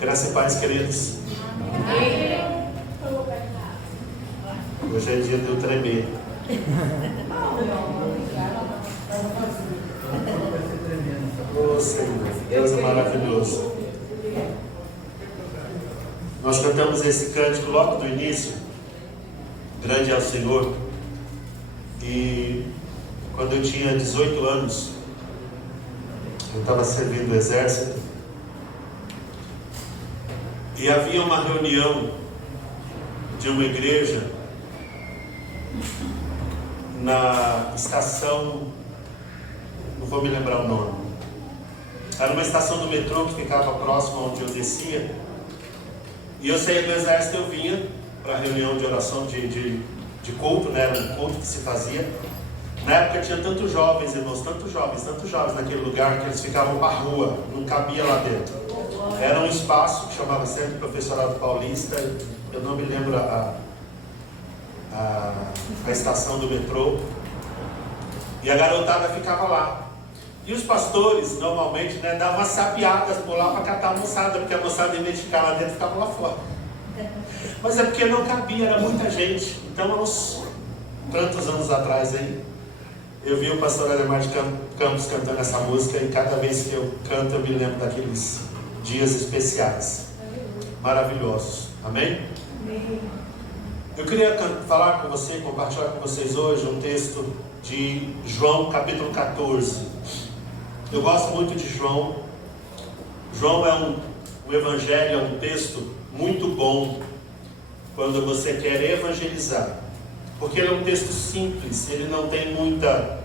Graça e paz, queridos. Hoje é dia de eu tremer. Oh Senhor, Deus é maravilhoso. Nós cantamos esse cântico logo do início. Grande é o Senhor. E quando eu tinha 18 anos, eu estava servindo o exército. E havia uma reunião de uma igreja na estação, não vou me lembrar o nome. Era uma estação do metrô que ficava próxima onde eu descia. E eu saía do exército, eu vinha para a reunião de oração de culto, né? Era um culto que se fazia. Na época tinha tantos jovens, irmãos, tantos jovens naquele lugar que eles ficavam para a rua, não cabia lá dentro. Era um espaço que chamava Centro Professorado Paulista, eu não me lembro a estação do metrô. E a garotada ficava lá. E os pastores, normalmente, né, davam umas sapiadas por lá para catar a moçada, porque a moçada, em vez de ficar lá dentro, ficava lá fora. Mas é porque não cabia, era muita gente. Então, há uns tantos anos atrás aí, eu vi o pastor Ademar de Campos cantando essa música, e cada vez que eu canto, eu me lembro daqueles dias especiais, maravilhosos. Amém? Amém. Eu queria falar com você, compartilhar com vocês hoje um texto de João, capítulo 14. Eu gosto muito de João. João é um evangelho, é um texto muito bom quando você quer evangelizar, porque ele é um texto simples, ele não tem muita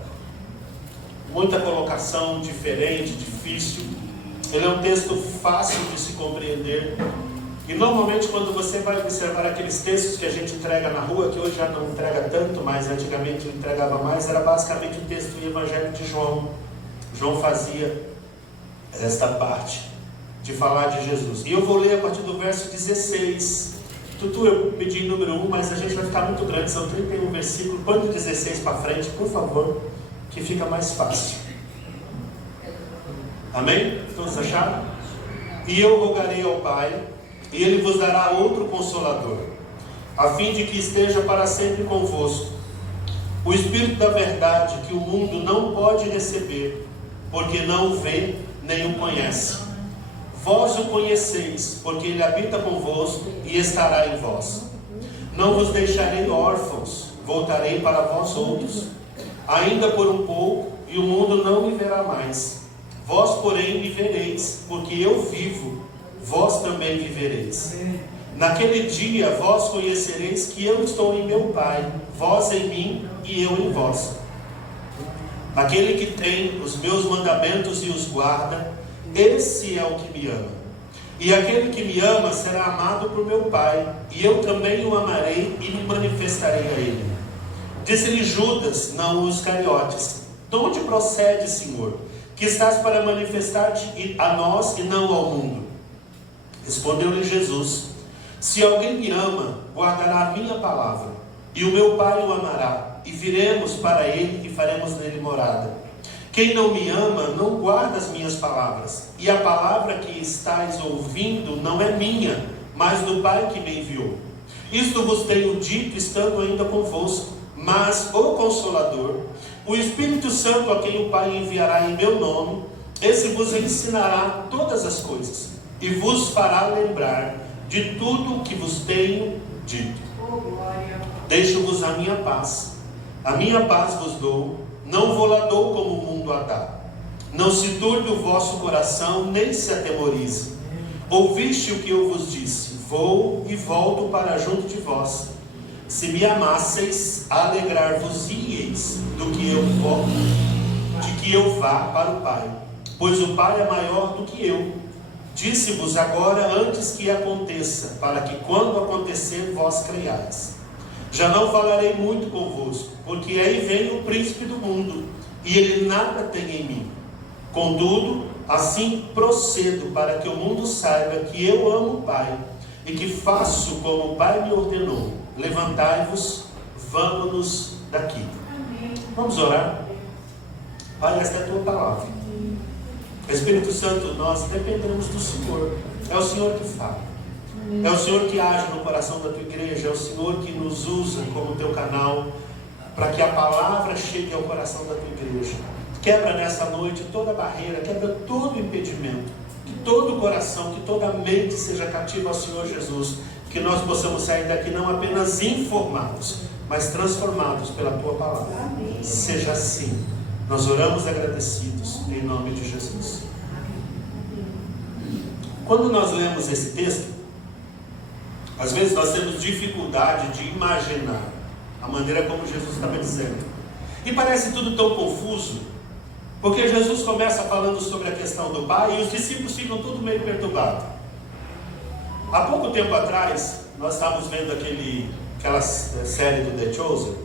colocação diferente, difícil. Ele é um texto fácil de se compreender. E normalmente quando você vai observar aqueles textos que a gente entrega na rua, que hoje já não entrega tanto, mas antigamente entregava mais, era basicamente o texto do Evangelho de João. João fazia esta parte de falar de Jesus. E eu vou ler a partir do verso 16. Tutu, eu pedi número 1, mas a gente vai ficar muito grande, são 31 versículos. Põe 16 para frente, por favor, que fica mais fácil. Amém? Todos acharam? E eu rogarei ao Pai, e Ele vos dará outro Consolador, a fim de que esteja para sempre convosco, o Espírito da verdade, que o mundo não pode receber, porque não o vê nem o conhece. Vós o conheceis, porque Ele habita convosco e estará em vós. Não vos deixarei órfãos, voltarei para vós outros. Ainda por um pouco, e o mundo não me verá mais. Vós, porém, me vereis, porque eu vivo, vós também vivereis. Naquele dia vós conhecereis que eu estou em meu Pai, vós em mim e eu em vós. Aquele que tem os meus mandamentos e os guarda, esse é o que me ama. E aquele que me ama será amado por meu Pai, e eu também o amarei e me manifestarei a ele. Disse-lhe Judas, não os Iscariotes: de onde procede, Senhor, que estás para manifestar-te a nós e não ao mundo? Respondeu-lhe Jesus: se alguém me ama, guardará a minha palavra, e o meu Pai o amará, e viremos para ele e faremos nele morada. Quem não me ama, não guarda as minhas palavras, e a palavra que estáis ouvindo não é minha, mas do Pai que me enviou. Isto vos tenho dito, estando ainda convosco. Mas o Consolador, o Espírito Santo, a quem o Pai enviará em meu nome, esse vos ensinará todas as coisas, e vos fará lembrar de tudo o que vos tenho dito. Deixo-vos a minha paz vos dou, não vou lá dou como o mundo a dá. Não se turbe o vosso coração, nem se atemorize. Ouviste o que eu vos disse: vou e volto para junto de vós. Se me amasseis, alegrar-vos-ieis do que eu vou, de que eu vá para o Pai, pois o Pai é maior do que eu. Disse-vos agora antes que aconteça, para que quando acontecer vós creiais. Já não falarei muito convosco, porque aí vem o príncipe do mundo, e ele nada tem em mim. Contudo, assim procedo, para que o mundo saiba que eu amo o Pai, e que faço como o Pai me ordenou. Levantai-vos, vamos-nos daqui. Amém. Vamos orar? Pai, esta é a tua palavra. Espírito Santo, nós dependemos do Senhor. É É o Senhor que fala. É o Senhor que age no coração da tua igreja. É o Senhor que nos usa como teu canal para que a palavra chegue ao coração da tua igreja. Quebra nessa noite toda barreira, quebra todo impedimento. Que todo coração, que toda mente seja cativa ao Senhor Jesus. Que nós possamos sair daqui não apenas informados, mas transformados pela tua palavra. Amém. Seja assim. Nós oramos agradecidos em nome de Jesus. Quando nós lemos esse texto, às vezes nós temos dificuldade de imaginar a maneira como Jesus estava dizendo. E parece tudo tão confuso, porque Jesus começa falando sobre a questão do Pai e os discípulos ficam tudo meio perturbados. Há pouco tempo atrás, nós estávamos vendo aquela série do The Chosen,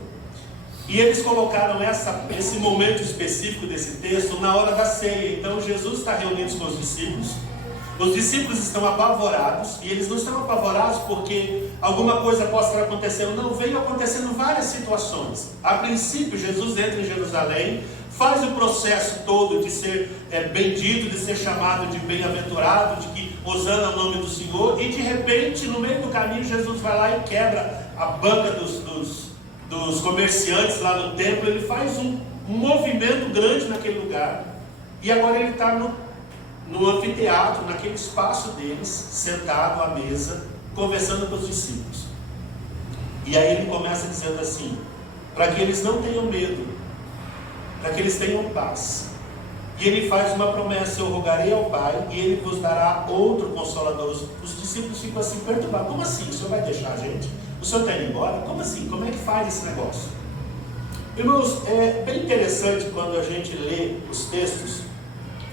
e eles colocaram esse momento específico desse texto na hora da ceia. Então Jesus está reunido com os discípulos estão apavorados, e eles não estão apavorados porque alguma coisa possa estar acontecendo, não, veio acontecendo várias situações. A princípio Jesus entra em Jerusalém, faz o processo todo de ser bendito, de ser chamado de bem-aventurado, de que Hosana é o nome do Senhor, e de repente no meio do caminho Jesus vai lá e quebra a banca dos comerciantes lá no templo. Ele faz um movimento grande naquele lugar, e agora ele está no anfiteatro, naquele espaço deles, sentado à mesa, conversando com os discípulos. E aí ele começa dizendo assim, para que eles não tenham medo, para que eles tenham paz. E ele faz uma promessa: eu rogarei ao Pai e Ele vos dará outro Consolador. Os discípulos ficam assim perturbados. Como assim? O Senhor vai deixar a gente? O Senhor está indo embora? Como assim? Como é que faz esse negócio? Irmãos, é bem interessante quando a gente lê os textos,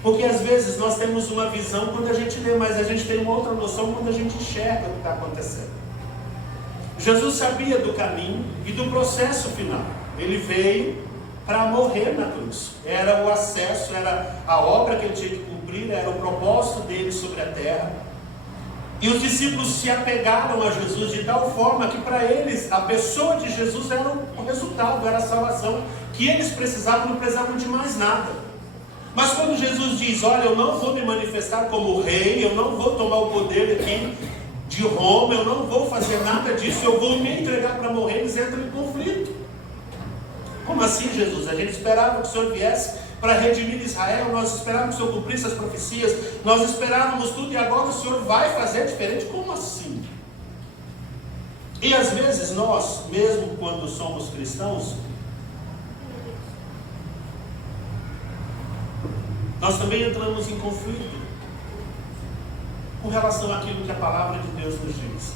porque às vezes nós temos uma visão quando a gente lê, mas a gente tem uma outra noção quando a gente enxerga o que está acontecendo. Jesus sabia do caminho e do processo final. Ele veio para morrer na cruz. Era o acesso, era a obra que ele tinha que cumprir, era o propósito dele sobre a terra. E os discípulos se apegaram a Jesus de tal forma que para eles a pessoa de Jesus era o resultado, era a salvação que eles precisavam, não precisavam de mais nada. Mas quando Jesus diz: olha, eu não vou me manifestar como rei, eu não vou tomar o poder aqui de Roma, eu não vou fazer nada disso, eu vou me entregar para morrer, eles entram em conflito. Como assim, Jesus? A gente esperava que o Senhor viesse para redimir Israel, nós esperávamos que o Senhor cumprisse as profecias, nós esperávamos tudo, e agora o Senhor vai fazer diferente? Como assim? E às vezes nós, mesmo quando somos cristãos, nós também entramos em conflito com relação àquilo que a palavra de Deus nos diz.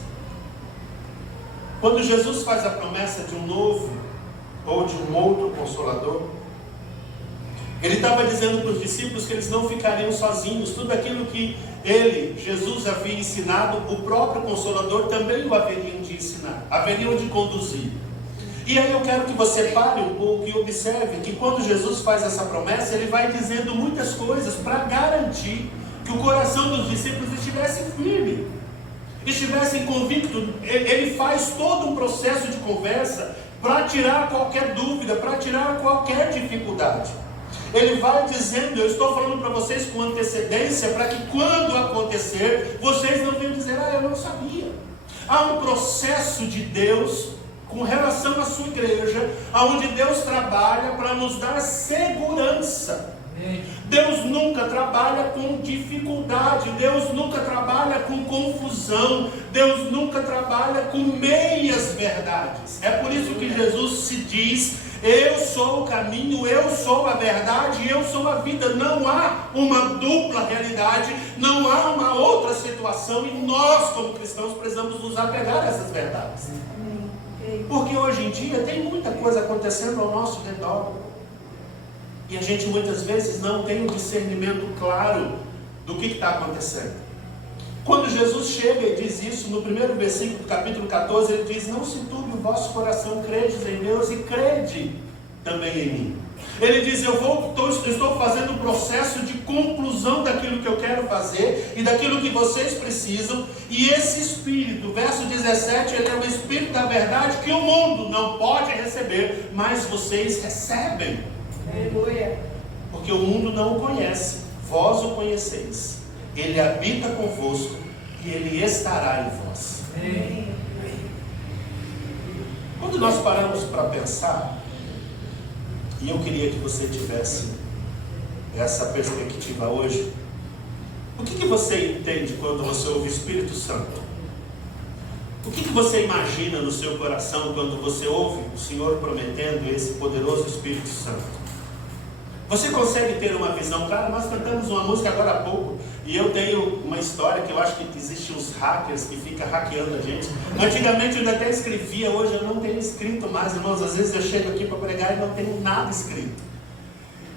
Quando Jesus faz a promessa de um novo ou de um outro Consolador, ele estava dizendo para os discípulos que eles não ficariam sozinhos. Tudo aquilo que Jesus havia ensinado, o próprio Consolador também o haveriam de ensinar, haveriam de conduzir. E aí eu quero que você pare um pouco e observe que quando Jesus faz essa promessa, ele vai dizendo muitas coisas para garantir que o coração dos discípulos estivesse firme, estivessem convictos. Ele faz todo um processo de conversa para tirar qualquer dúvida, para tirar qualquer dificuldade. Ele vai dizendo: eu estou falando para vocês com antecedência, para que quando acontecer, vocês não venham dizer: eu não sabia. Há um processo de Deus com relação à sua igreja, onde Deus trabalha para nos dar segurança. Deus nunca trabalha com dificuldade, Deus nunca trabalha com confusão, Deus nunca trabalha com meias verdades. É por isso que Jesus se diz: eu sou o caminho, eu sou a verdade, eu sou a vida. Não há uma dupla realidade, não há uma outra situação, e nós como cristãos precisamos nos apegar a essas verdades. Porque hoje em dia tem muita coisa acontecendo ao nosso redor, e a gente muitas vezes não tem um discernimento claro do que está acontecendo. Quando Jesus chega e diz isso, no primeiro versículo do capítulo 14, ele diz: não se turbe o vosso coração, credes em Deus e crede também em mim. Ele diz: eu estou fazendo um processo de conclusão daquilo que eu quero fazer e daquilo que vocês precisam, e esse Espírito, verso 17, ele é o Espírito da verdade que o mundo não pode receber, mas vocês recebem. Aleluia. Porque o mundo não o conhece, vós o conheceis. Ele habita convosco e Ele estará em vós. Quando nós paramos para pensar, e eu queria que você tivesse essa perspectiva hoje, o que você entende quando você ouve Espírito Santo? O que você imagina no seu coração quando você ouve o Senhor prometendo esse poderoso Espírito Santo? Você consegue ter uma visão clara? Nós cantamos uma música agora há pouco, e eu tenho uma história que eu acho que existem uns hackers que ficam hackeando a gente. Antigamente eu até escrevia, hoje eu não tenho escrito mais, irmãos. Às vezes eu chego aqui para pregar e não tenho nada escrito.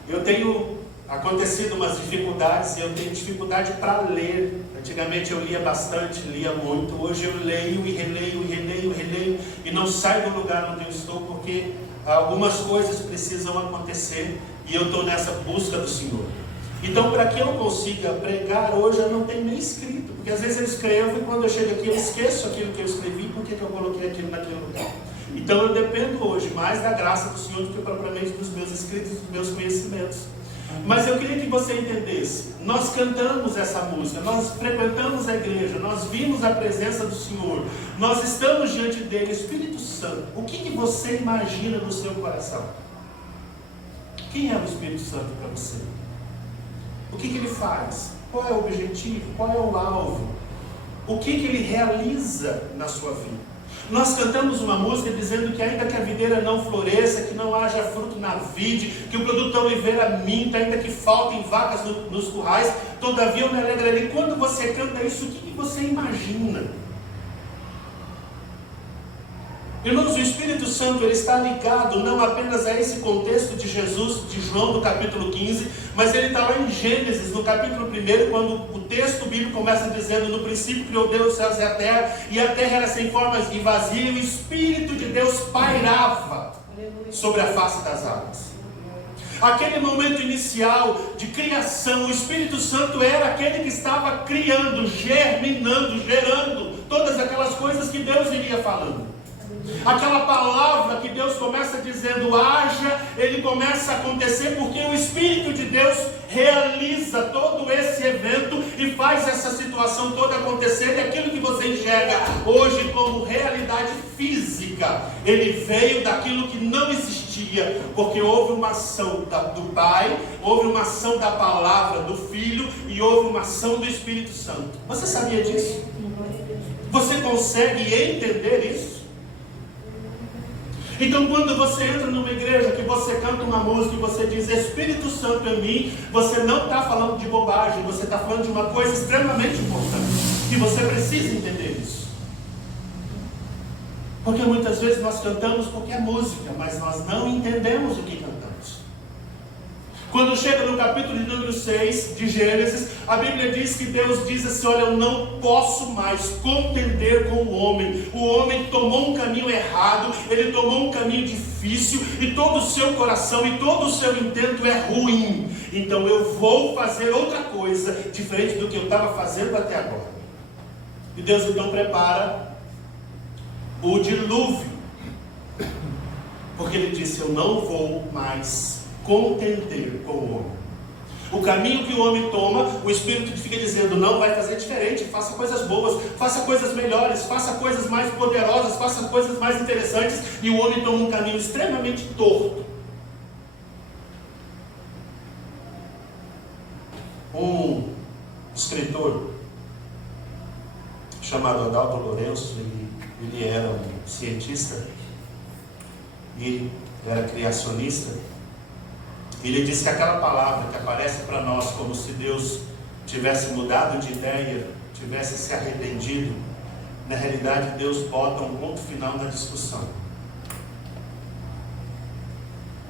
Eu tenho acontecido umas dificuldades, e eu tenho dificuldade para ler. Antigamente eu lia bastante, lia muito. Hoje eu leio e releio, e não saio do lugar onde eu estou, porque algumas coisas precisam acontecer, e eu estou nessa busca do Senhor. Então, para que eu consiga pregar hoje, eu não tenho nem escrito, porque às vezes eu escrevo e quando eu chego aqui eu esqueço aquilo que eu escrevi, porque que eu coloquei aquilo naquele lugar. Então eu dependo hoje mais da graça do Senhor do que propriamente dos meus escritos, dos meus conhecimentos. Mas eu queria que você entendesse, nós cantamos essa música, nós frequentamos a igreja, nós vimos a presença do Senhor, nós estamos diante dele. Espírito Santo, o que você imagina no seu coração? Quem é o Espírito Santo para você? O que ele faz? Qual é o objetivo? Qual é o alvo? O que ele realiza na sua vida? Nós cantamos uma música dizendo que ainda que a videira não floresça, que não haja fruto na vide, que o produto da oliveira minta, ainda que faltem vacas nos currais, todavia eu me alegrarei. Quando você canta isso, o que você imagina? Irmãos, o Espírito Santo ele está ligado não apenas a esse contexto de Jesus, de João no capítulo 15, mas ele está lá em Gênesis, no capítulo 1, quando o texto bíblico começa dizendo: no princípio criou Deus os céus e a terra era sem formas e vazia, e o Espírito de Deus pairava sobre a face das águas. Aquele momento inicial de criação, o Espírito Santo era aquele que estava criando, germinando, gerando todas aquelas coisas que Deus iria falando. Aquela palavra que Deus começa dizendo haja, ele começa a acontecer porque o Espírito de Deus realiza todo esse evento e faz essa situação toda acontecer. E aquilo que você enxerga hoje como realidade física, ele veio daquilo que não existia, porque houve uma ação do Pai, houve uma ação da palavra do Filho e houve uma ação do Espírito Santo. Você sabia disso? Você consegue entender isso? Então, quando você entra numa igreja, que você canta uma música e você diz Espírito Santo em mim, você não está falando de bobagem, você está falando de uma coisa extremamente importante, e você precisa entender isso. Porque muitas vezes nós cantamos porque é música, mas nós não entendemos o que cantamos. Quando chega no capítulo de número 6 de Gênesis, a Bíblia diz que Deus diz assim: olha, eu não posso mais contender com o homem tomou um caminho errado, ele tomou um caminho difícil, e todo o seu coração e todo o seu intento é ruim, então eu vou fazer outra coisa, diferente do que eu estava fazendo até agora. E Deus então prepara o dilúvio, porque ele disse: eu não vou mais contender com o homem. O caminho que o homem toma, o Espírito fica dizendo: não, vai fazer diferente, faça coisas boas, faça coisas melhores, faça coisas mais poderosas, faça coisas mais interessantes, e o homem toma um caminho extremamente torto. Um escritor chamado Adalto Lourenço, ele era um cientista e era criacionista. Ele disse que aquela palavra que aparece para nós como se Deus tivesse mudado de ideia, tivesse se arrependido, na realidade Deus bota um ponto final na discussão.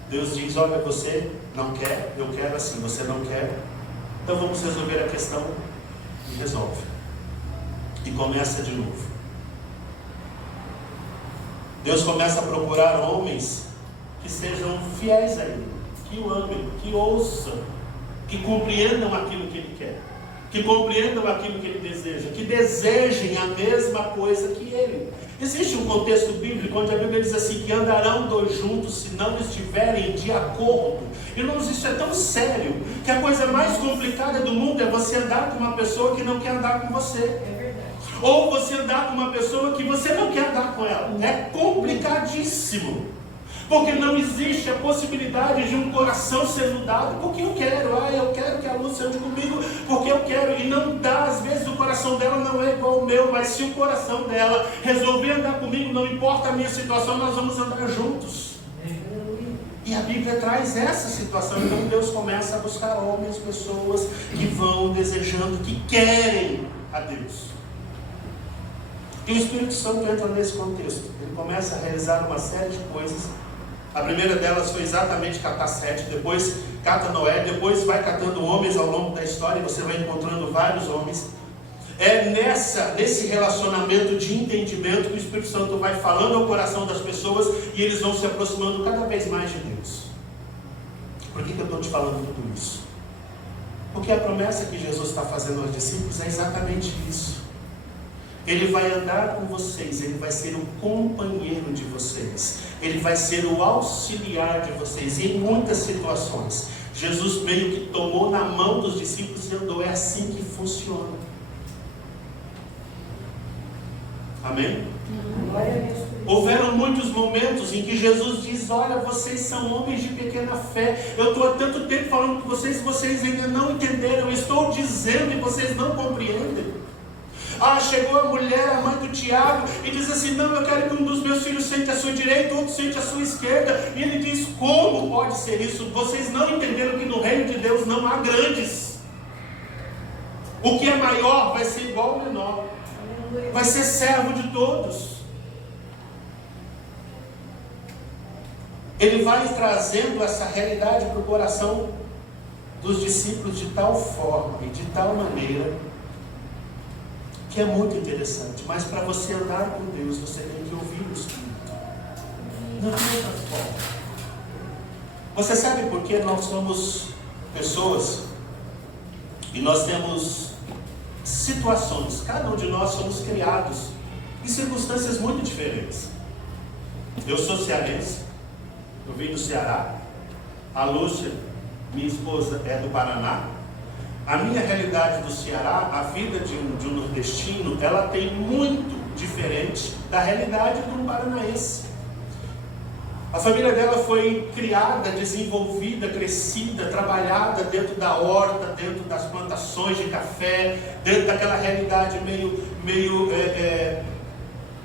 Deus diz: olha, você não quer, eu quero assim, você não quer, então vamos resolver a questão, e resolve. E começa de novo. Deus começa a procurar homens que sejam fiéis a Ele, que o amem, que ouçam, que compreendam aquilo que Ele quer, que compreendam aquilo que Ele deseja, que desejem a mesma coisa que Ele. Existe um contexto bíblico onde a Bíblia diz assim, que andarão dois juntos se não estiverem de acordo. Irmãos, isso é tão sério, que a coisa mais complicada do mundo é você andar com uma pessoa que não quer andar com você. É verdade. Ou você andar com uma pessoa que você não quer andar com ela. É complicadíssimo. Porque não existe a possibilidade de um coração ser mudado porque eu quero. Eu quero que a Lúcia ande comigo porque eu quero. E não dá, às vezes o coração dela não é igual ao meu. Mas se o coração dela resolver andar comigo, não importa a minha situação, nós vamos andar juntos. E a Bíblia traz essa situação. Então Deus começa a buscar homens, pessoas que vão desejando, que querem a Deus. E o Espírito Santo entra nesse contexto. Ele começa a realizar uma série de coisas. A primeira delas foi exatamente catar Sete, depois cata Noé, depois vai catando homens ao longo da história, e você vai encontrando vários homens. É nesse relacionamento de entendimento que o Espírito Santo vai falando ao coração das pessoas e eles vão se aproximando cada vez mais de Deus. Por que eu estou te falando tudo isso? Porque a promessa que Jesus está fazendo aos discípulos é exatamente isso. Ele vai andar com vocês, ele vai ser o companheiro de vocês, ele vai ser o auxiliar de vocês em muitas situações. Jesus meio que tomou na mão dos discípulos e andou. É assim que funciona. Amém? Houveram muitos momentos em que Jesus diz: olha, vocês são homens de pequena fé. Eu estou há tanto tempo falando com vocês e vocês ainda não entenderam. Eu estou dizendo e vocês não compreendem. Chegou a mulher, a mãe do Tiago, e diz assim: não, eu quero que um dos meus filhos sente à sua direita, outro sente à sua esquerda. E ele diz: como pode ser isso? Vocês não entenderam que no reino de Deus não há grandes. O que é maior vai ser igual ao menor, vai ser servo de todos. Ele vai trazendo essa realidade para o coração dos discípulos de tal forma e de tal maneira que é muito interessante. Mas para você andar com Deus, você tem que ouvir o Espírito. Não tem outra forma. Você sabe por que nós somos pessoas e nós temos situações? Cada um de nós somos criados em circunstâncias muito diferentes. Eu sou cearense, eu vim do Ceará. A Lúcia, minha esposa, é do Paraná. A minha realidade do Ceará, a vida de um nordestino, ela tem muito diferente da realidade de um paranaense. A família dela foi criada, desenvolvida, crescida, trabalhada dentro da horta, dentro das plantações de café, dentro daquela realidade meio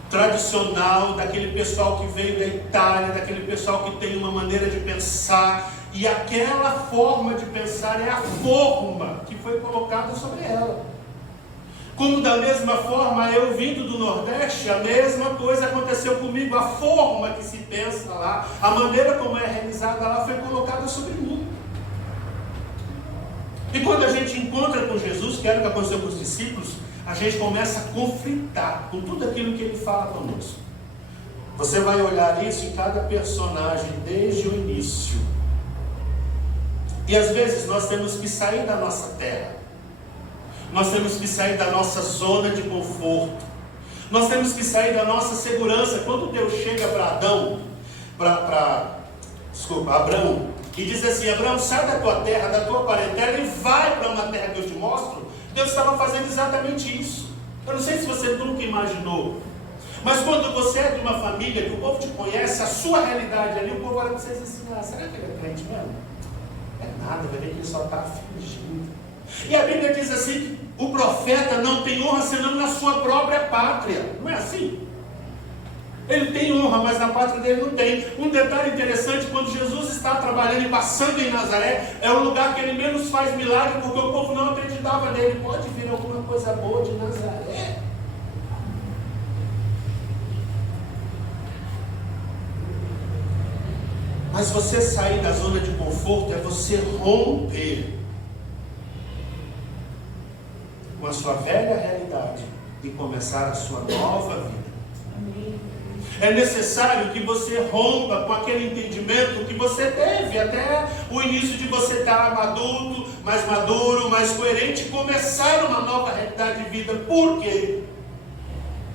tradicional, daquele pessoal que veio da Itália, daquele pessoal que tem uma maneira de pensar. E aquela forma de pensar é a forma que foi colocada sobre ela. Como da mesma forma, eu vindo do Nordeste, a mesma coisa aconteceu comigo. A forma que se pensa lá, a maneira como é realizada lá, foi colocada sobre mim. E quando a gente encontra com Jesus, que era o que aconteceu com os discípulos, a gente começa a conflitar com tudo aquilo que ele fala conosco. Você vai olhar isso em cada personagem desde o início. E às vezes nós temos que sair da nossa terra. Nós temos que sair da nossa zona de conforto. Nós temos que sair da nossa segurança. Quando Deus chega para Abraão, e diz assim: Abraão, sai da tua terra, da tua parentela e vai para uma terra que eu te mostro. Deus estava fazendo exatamente isso. Eu não sei se você nunca imaginou, mas quando você é de uma família que o povo te conhece, a sua realidade ali, o povo olha para você e diz assim: será que ele é crente mesmo? É nada, vai ver que ele só está fingindo. E a Bíblia diz assim, que o profeta não tem honra senão na sua própria pátria. Não é assim? Ele tem honra, mas na pátria dele não tem. Um detalhe interessante: quando Jesus está trabalhando e passando em Nazaré, é o lugar que ele menos faz milagre, porque o povo não acreditava nele. Pode vir alguma coisa boa de Nazaré? Mas você sair da zona de conforto é você romper com a sua velha realidade e começar a sua nova vida. Amém. É necessário que você rompa com aquele entendimento que você teve até o início de você estar adulto, mais maduro, mais coerente, e começar uma nova realidade de vida. Por quê?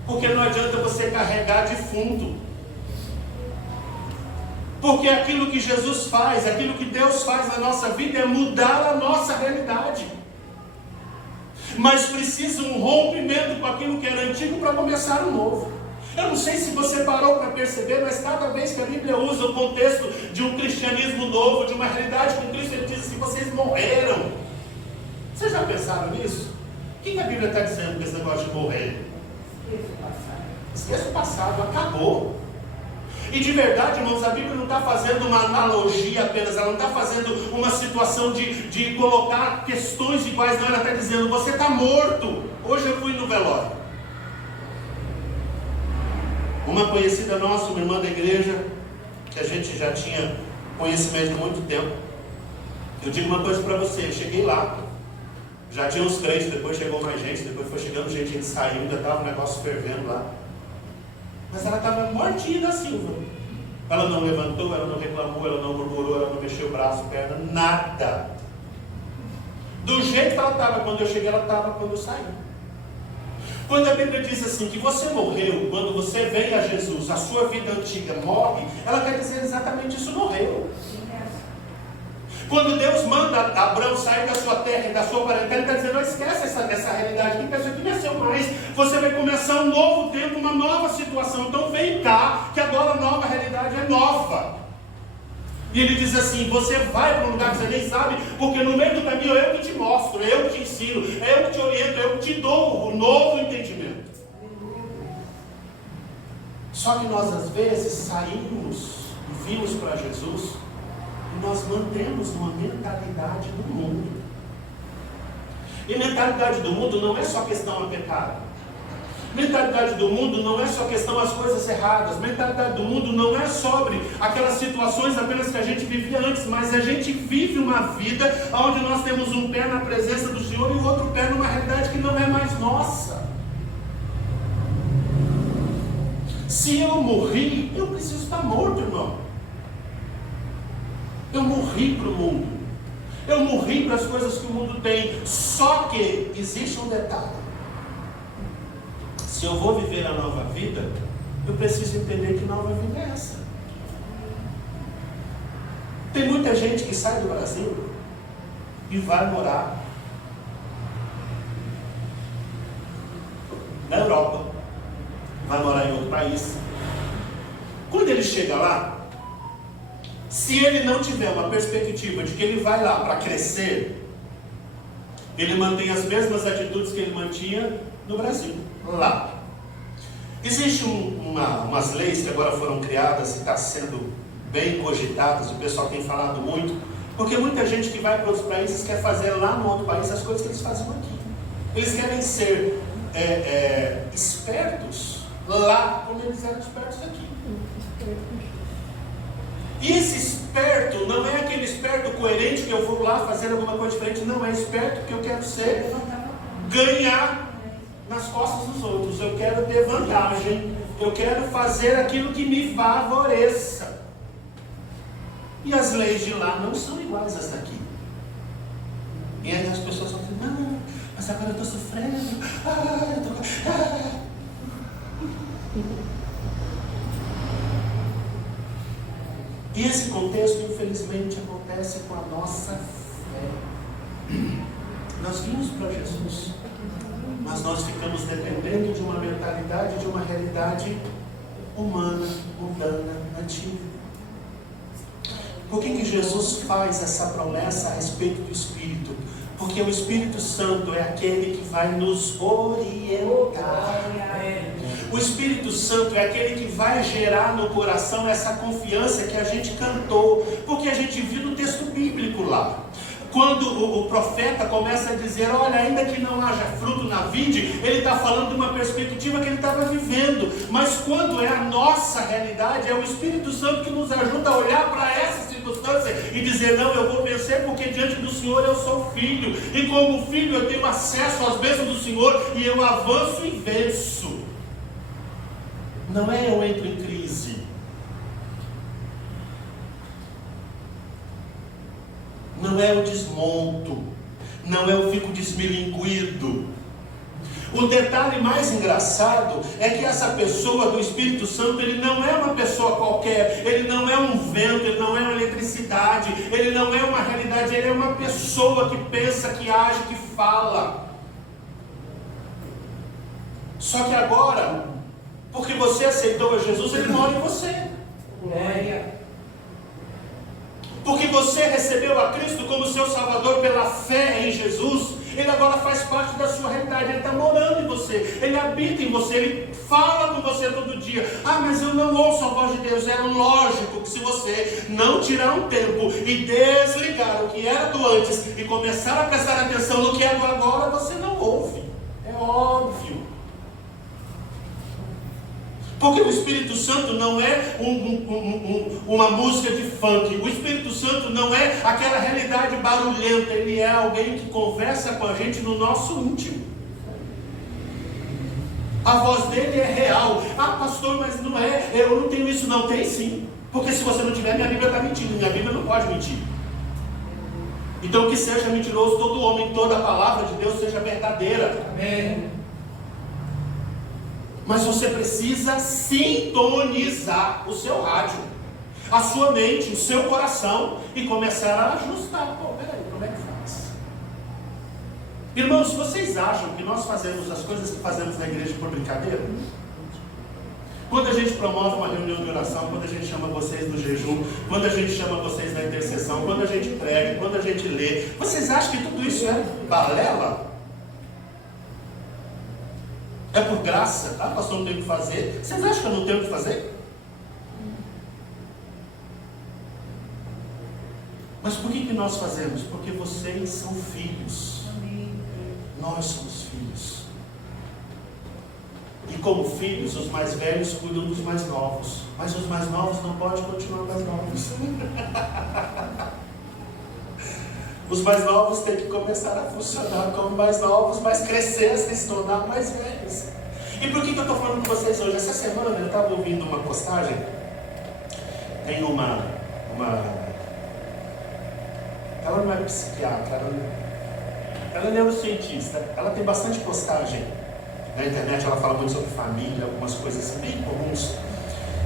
Porque não adianta você carregar defunto. Porque aquilo que Jesus faz, aquilo que Deus faz na nossa vida é mudar a nossa realidade. mas precisa um rompimento com aquilo que era antigo para começar o novo. Eu não sei se você parou para perceber, mas cada vez que a Bíblia usa o contexto de um cristianismo novo, de uma realidade com Cristo, ele diz assim: vocês morreram. Vocês já pensaram nisso? O que a Bíblia está dizendo com esse negócio de morrer? Esqueça o passado, acabou. E de verdade, irmãos, a Bíblia não está fazendo uma analogia apenas, ela não está fazendo uma situação de colocar questões iguais, não, ela está dizendo: você está morto. Hoje eu fui no velório. Uma conhecida nossa, uma irmã da igreja, que a gente já tinha conhecimento há muito tempo, eu digo uma coisa para você: eu cheguei lá, já tinha uns crentes, depois chegou mais gente, depois foi chegando gente, a gente saiu, ainda estava o negócio fervendo lá. Mas ela estava mortinha da Silva. Ela não levantou, ela não reclamou, ela não murmurou, ela não mexeu o braço, perna, nada. Do jeito que ela estava quando eu cheguei, ela estava quando eu saí. Quando a Bíblia diz assim, que você morreu, quando você vem a Jesus, a sua vida antiga morre, ela quer dizer exatamente isso: morreu. Quando Deus manda Abraão sair da sua terra e da sua parentela, ele está dizendo: não esquece essa realidade aqui, pensa que não é seu mais. Você vai começar um novo tempo, uma nova situação. Então vem cá, que agora a nova realidade é nova. E ele diz assim: você vai para um lugar que você nem sabe, porque no meio do caminho eu que te mostro, eu que te ensino, eu que te oriento, eu que te dou o novo entendimento. Só que nós às vezes saímos e vimos para Jesus, nós mantemos uma mentalidade do mundo. E mentalidade do mundo não é só questão a pecado. Mentalidade do mundo não é só questão às coisas erradas. Mentalidade do mundo não é sobre aquelas situações apenas que a gente vivia antes, mas a gente vive uma vida onde nós temos um pé na presença do Senhor e o outro pé numa realidade que não é mais nossa. Se eu morri, eu preciso estar morto, irmão. Eu morri para o mundo. Eu morri para as coisas que o mundo tem. Só que existe um detalhe: se eu vou viver a nova vida, eu preciso entender que nova vida é essa. Tem muita gente que sai do Brasil e vai morar na Europa, vai morar em outro país. Quando ele chega lá, se ele não tiver uma perspectiva de que ele vai lá para crescer, ele mantém as mesmas atitudes que ele mantinha no Brasil, lá. Existem umas leis que agora foram criadas e estão sendo bem cogitadas, o pessoal tem falado muito, porque muita gente que vai para outros países quer fazer lá no outro país as coisas que eles fazem aqui. Eles querem ser espertos lá como eles eram espertos aqui. E esse esperto não é aquele esperto coerente que eu vou lá fazer alguma coisa diferente. Não, é esperto que eu quero ser, ganhar nas costas dos outros. Eu quero ter vantagem. Eu quero fazer aquilo que me favoreça. E as leis de lá não são iguais às daqui. E aí as pessoas vão dizer: não, mas agora eu estou sofrendo. E esse contexto, infelizmente, acontece com a nossa fé. Nós vimos para Jesus, mas nós ficamos dependendo de uma mentalidade, de uma realidade humana, mundana, antiga. Por que Jesus faz essa promessa a respeito do Espírito? Porque o Espírito Santo é aquele que vai nos orientar. O Espírito Santo é aquele que vai gerar no coração essa confiança que a gente cantou, porque a gente viu no texto bíblico lá. Quando o profeta começa a dizer: olha, ainda que não haja fruto na vide, ele está falando de uma perspectiva que ele estava vivendo. Mas quando é a nossa realidade, é o Espírito Santo que nos ajuda a olhar para essa circunstância e dizer: não, eu vou vencer porque diante do Senhor eu sou filho. E como filho eu tenho acesso às bênçãos do Senhor e eu avanço e venço. Não é eu entro em crise. Não é eu desmonto. Não é eu fico desmilinguido. O detalhe mais engraçado é que essa pessoa do Espírito Santo, ele não é uma pessoa qualquer, ele não é um vento, ele não é uma eletricidade, ele não é uma realidade, ele é uma pessoa que pensa, que age, que fala. Só que agora, porque você aceitou a Jesus, Ele mora em você. Glória. Porque você recebeu a Cristo como seu Salvador pela fé em Jesus, Ele agora faz parte da sua realidade. Ele está morando em você, Ele habita em você, Ele fala com você todo dia. Ah, mas eu não ouço a voz de Deus. É lógico que se você não tirar um tempo e desligar o que era do antes e começar a prestar atenção no que é do agora, você não ouve. É óbvio. Porque o Espírito Santo não é uma música de funk. O Espírito Santo não é aquela realidade barulhenta. Ele é alguém que conversa com a gente no nosso íntimo. A voz dele é real. Ah, pastor, mas não é. Eu não tenho isso. Não, tem sim. Porque se você não tiver, minha Bíblia está mentindo. Minha Bíblia não pode mentir. Então que seja mentiroso todo homem, toda a palavra de Deus seja verdadeira. Amém. Mas você precisa sintonizar o seu rádio, a sua mente, o seu coração e começar a ajustar. Pô, peraí, como é que faz? Irmãos, vocês acham que nós fazemos as coisas que fazemos na igreja por brincadeira? Quando a gente promove uma reunião de oração, quando a gente chama vocês do jejum, quando a gente chama vocês da intercessão, quando a gente prega, quando a gente lê, vocês acham que tudo isso é balela? É por graça? Ah, pastor, não tem o que fazer. Vocês acham que eu não tenho o que fazer? Mas por que nós fazemos? Porque vocês são filhos. Nós somos filhos. E como filhos, os mais velhos cuidam dos mais novos. Mas os mais novos não podem continuar mais novos. Os mais novos têm que começar a funcionar como mais novos, mas crescer, se tornar mais velhos. E por que eu estou falando com vocês hoje? Essa semana eu estava ouvindo uma postagem. Tem uma ela não é psiquiatra, ela é neurocientista. Ela tem bastante postagem na internet, ela fala muito sobre família, algumas coisas assim, bem comuns.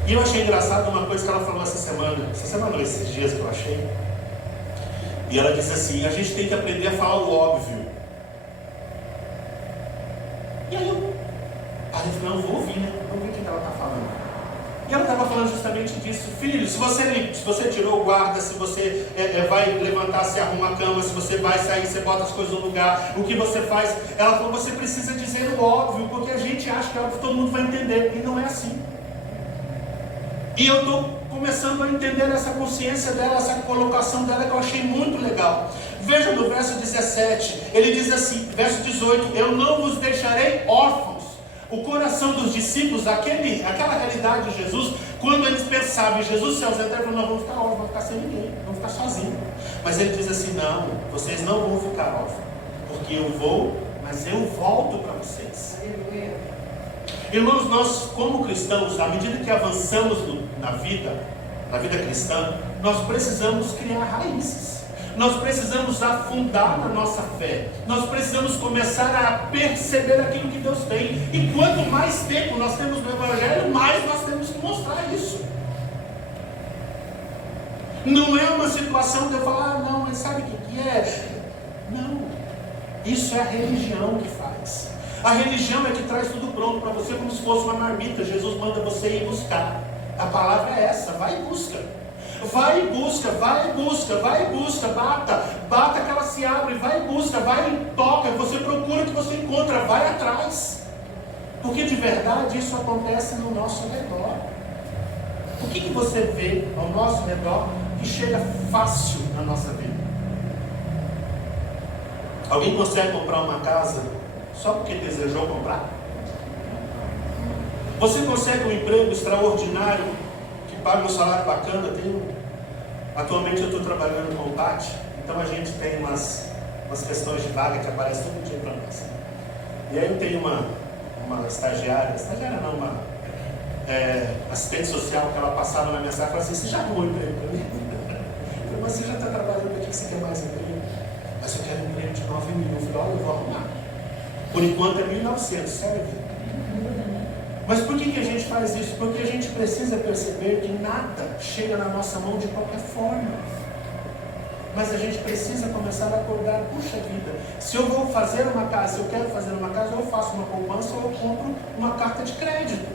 E eu achei engraçado uma coisa que ela falou esses dias que eu achei. E ela disse assim: a gente tem que aprender a falar o óbvio. E aí eu falei, não, vou ouvir, né? Vamos ver o que ela está falando. E ela estava falando justamente disso. Filho, se você tirou o guarda, se você vai levantar, se arruma a cama, se você vai sair, você bota as coisas no lugar, o que você faz? Ela falou, você precisa dizer o óbvio, porque a gente acha que é óbvio que todo mundo vai entender. E não é assim. E eu estou começando a entender essa consciência dela, essa colocação dela que eu achei muito legal. Veja no verso 17, ele diz assim, verso 18, eu não vos deixarei órfãos. O coração dos discípulos, aquela realidade de Jesus, quando eles pensavam em Jesus se ausentar, eles falaram, não, vamos ficar órfãos, vamos ficar sem ninguém, vamos ficar sozinhos. Mas ele diz assim, não, vocês não vão ficar órfãos, porque eu vou, mas eu volto para vocês. Irmãos, nós como cristãos, à medida que avançamos na vida cristã, nós precisamos criar raízes. Nós precisamos afundar na nossa fé. Nós precisamos começar a perceber aquilo que Deus tem. E quanto mais tempo nós temos no Evangelho, mais nós temos que mostrar isso. Não é uma situação de eu falar, não, mas sabe o que é? Não. Isso é a religião que faz. A religião é que traz tudo pronto para você, como se fosse uma marmita. Jesus manda você ir buscar. A palavra é essa, vai e busca. Vai e busca, vai e busca, vai e busca, bata que ela se abre, vai e busca, vai e toca, você procura que você encontra, vai atrás. Porque de verdade isso acontece no nosso redor. O que você vê ao nosso redor que chega fácil na nossa vida? Alguém consegue comprar uma casa só porque desejou comprar? Você consegue um emprego extraordinário que paga um salário bacana? Atualmente eu estou trabalhando com o PAT, então a gente tem umas questões de vaga que aparecem todo dia para nós. E aí eu tenho uma estagiária não, uma assistente social, que ela passava na minha sala e falava assim, você já arrumou um emprego para mim? Eu falei, mas você já está trabalhando aqui, que você quer mais emprego? Mas eu quero um emprego de 9.000. Eu falei, olha, eu vou arrumar. Por enquanto é 1.900, serve? Mas por que a gente faz isso? Porque a gente precisa perceber que nada chega na nossa mão de qualquer forma. Mas a gente precisa começar a acordar, puxa vida, se eu vou fazer uma casa, se eu quero fazer uma casa, ou eu faço uma poupança ou eu compro uma carta de crédito.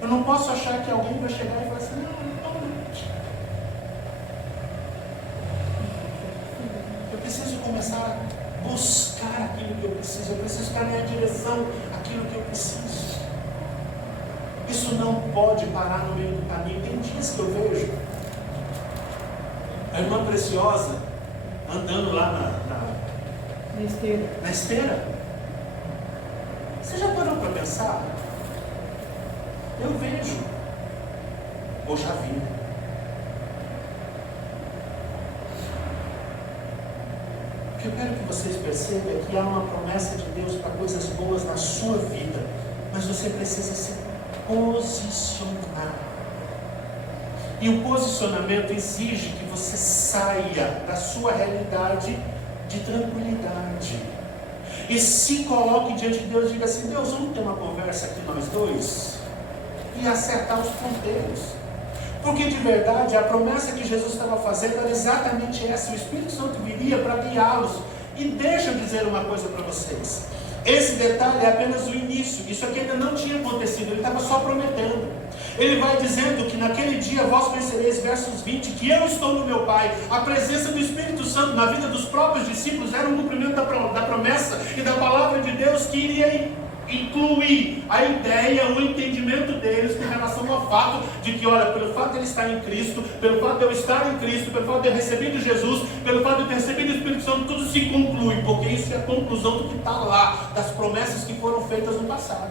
Eu não posso achar que alguém vai chegar e falar assim, não. Eu preciso começar a buscar aquilo que eu preciso caminhar em direção àquilo que eu preciso. Isso não pode parar no meio do caminho. Tem dias que eu vejo a irmã Preciosa andando lá na esteira. Você já parou para pensar? Eu vejo, ou já vi. O que eu quero que vocês percebam é que há uma promessa de Deus para coisas boas na sua vida, mas você precisa se posicionar. E o posicionamento exige que você saia da sua realidade de tranquilidade e se coloque diante de Deus e diga assim, Deus, vamos ter uma conversa aqui nós dois e acertar os ponteiros. Porque de verdade a promessa que Jesus estava fazendo era exatamente essa. O Espírito Santo viria para guiá-los. E deixa eu dizer uma coisa para vocês. Esse detalhe é apenas o início. Isso aqui ainda não tinha acontecido. Ele estava só prometendo. Ele vai dizendo que naquele dia vós conhecereis, versos 20, que eu estou no meu Pai. A presença do Espírito Santo na vida dos próprios discípulos era um cumprimento da promessa e da palavra de Deus que iria incluir a ideia, o entendimento deles com relação ao fato de que, olha, pelo fato de ele estar em Cristo, pelo fato de eu estar em Cristo, pelo fato de eu receber de Jesus, pelo fato de eu ter recebido o Espírito Santo, tudo se conclui, porque isso é a conclusão do que está lá, das promessas que foram feitas no passado.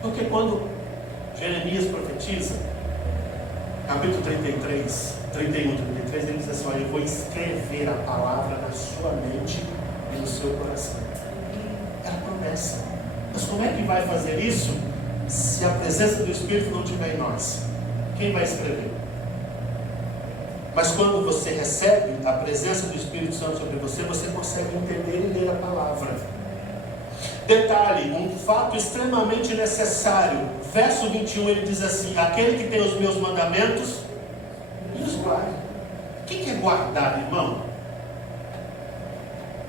Porque quando Jeremias profetiza, capítulo 33, 31, 33, ele diz assim, olha, eu vou escrever a palavra na sua mente e no seu coração. É a promessa. Mas como é que vai fazer isso se a presença do Espírito não estiver em nós? Quem vai escrever? Mas quando você recebe a presença do Espírito Santo sobre você, você consegue entender e ler a palavra. Detalhe, um fato extremamente necessário. Verso 21 ele diz assim, aquele que tem os meus mandamentos e os guarda. O que é guardar, irmão?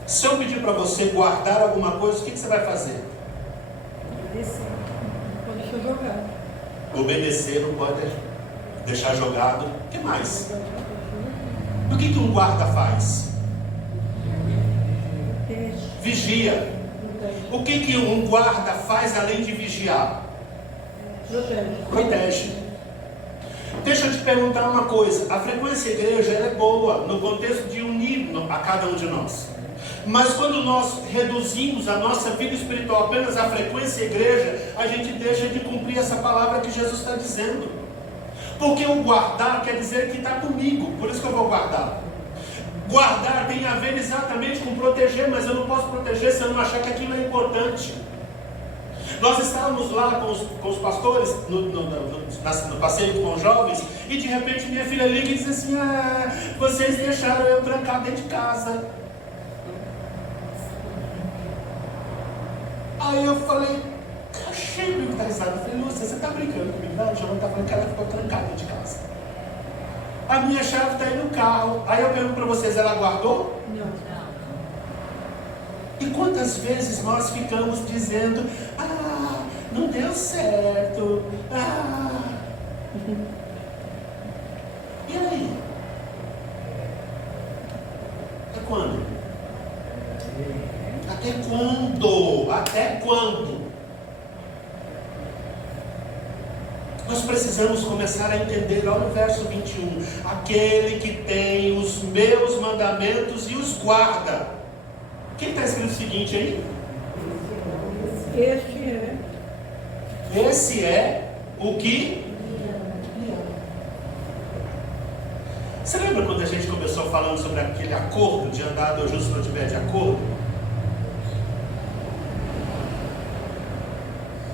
Se eu pedir para você guardar alguma coisa, o que você vai fazer? Obedecer. Não pode deixar jogado. Obedecer, não pode deixar jogado. O que mais? O que um guarda faz? Vigia. O que um guarda faz além de vigiar? Protege. Deixa eu te perguntar uma coisa. A frequência igreja ela é boa no contexto de unir a cada um de nós. Mas quando nós reduzimos a nossa vida espiritual apenas à frequência igreja, a gente deixa de cumprir essa palavra que Jesus está dizendo. Porque o guardar quer dizer que está comigo, por isso que eu vou guardar. Guardar tem a ver exatamente com proteger, mas eu não posso proteger se eu não achar que aquilo é importante. Nós estávamos lá com os pastores no passeio com os jovens, e de repente minha filha liga e diz assim, vocês deixaram eu trancar dentro de casa. Aí eu falei, achei que tá risada. Eu falei, Lúcia, você está brincando comigo? Não, o João está falando que ela ficou trancada dentro de casa. A minha chave está aí no carro. Aí eu pergunto para vocês, ela guardou? Não. E quantas vezes nós ficamos dizendo, não deu certo. E aí? Até quando? Até quando? Até quando? Nós precisamos começar a entender, olha o verso 21. Aquele que tem os meus mandamentos e os guarda. O que está escrito o seguinte aí? Esse é o que? Você lembra quando a gente começou falando sobre aquele acordo de andar do justo se não tiver de acordo?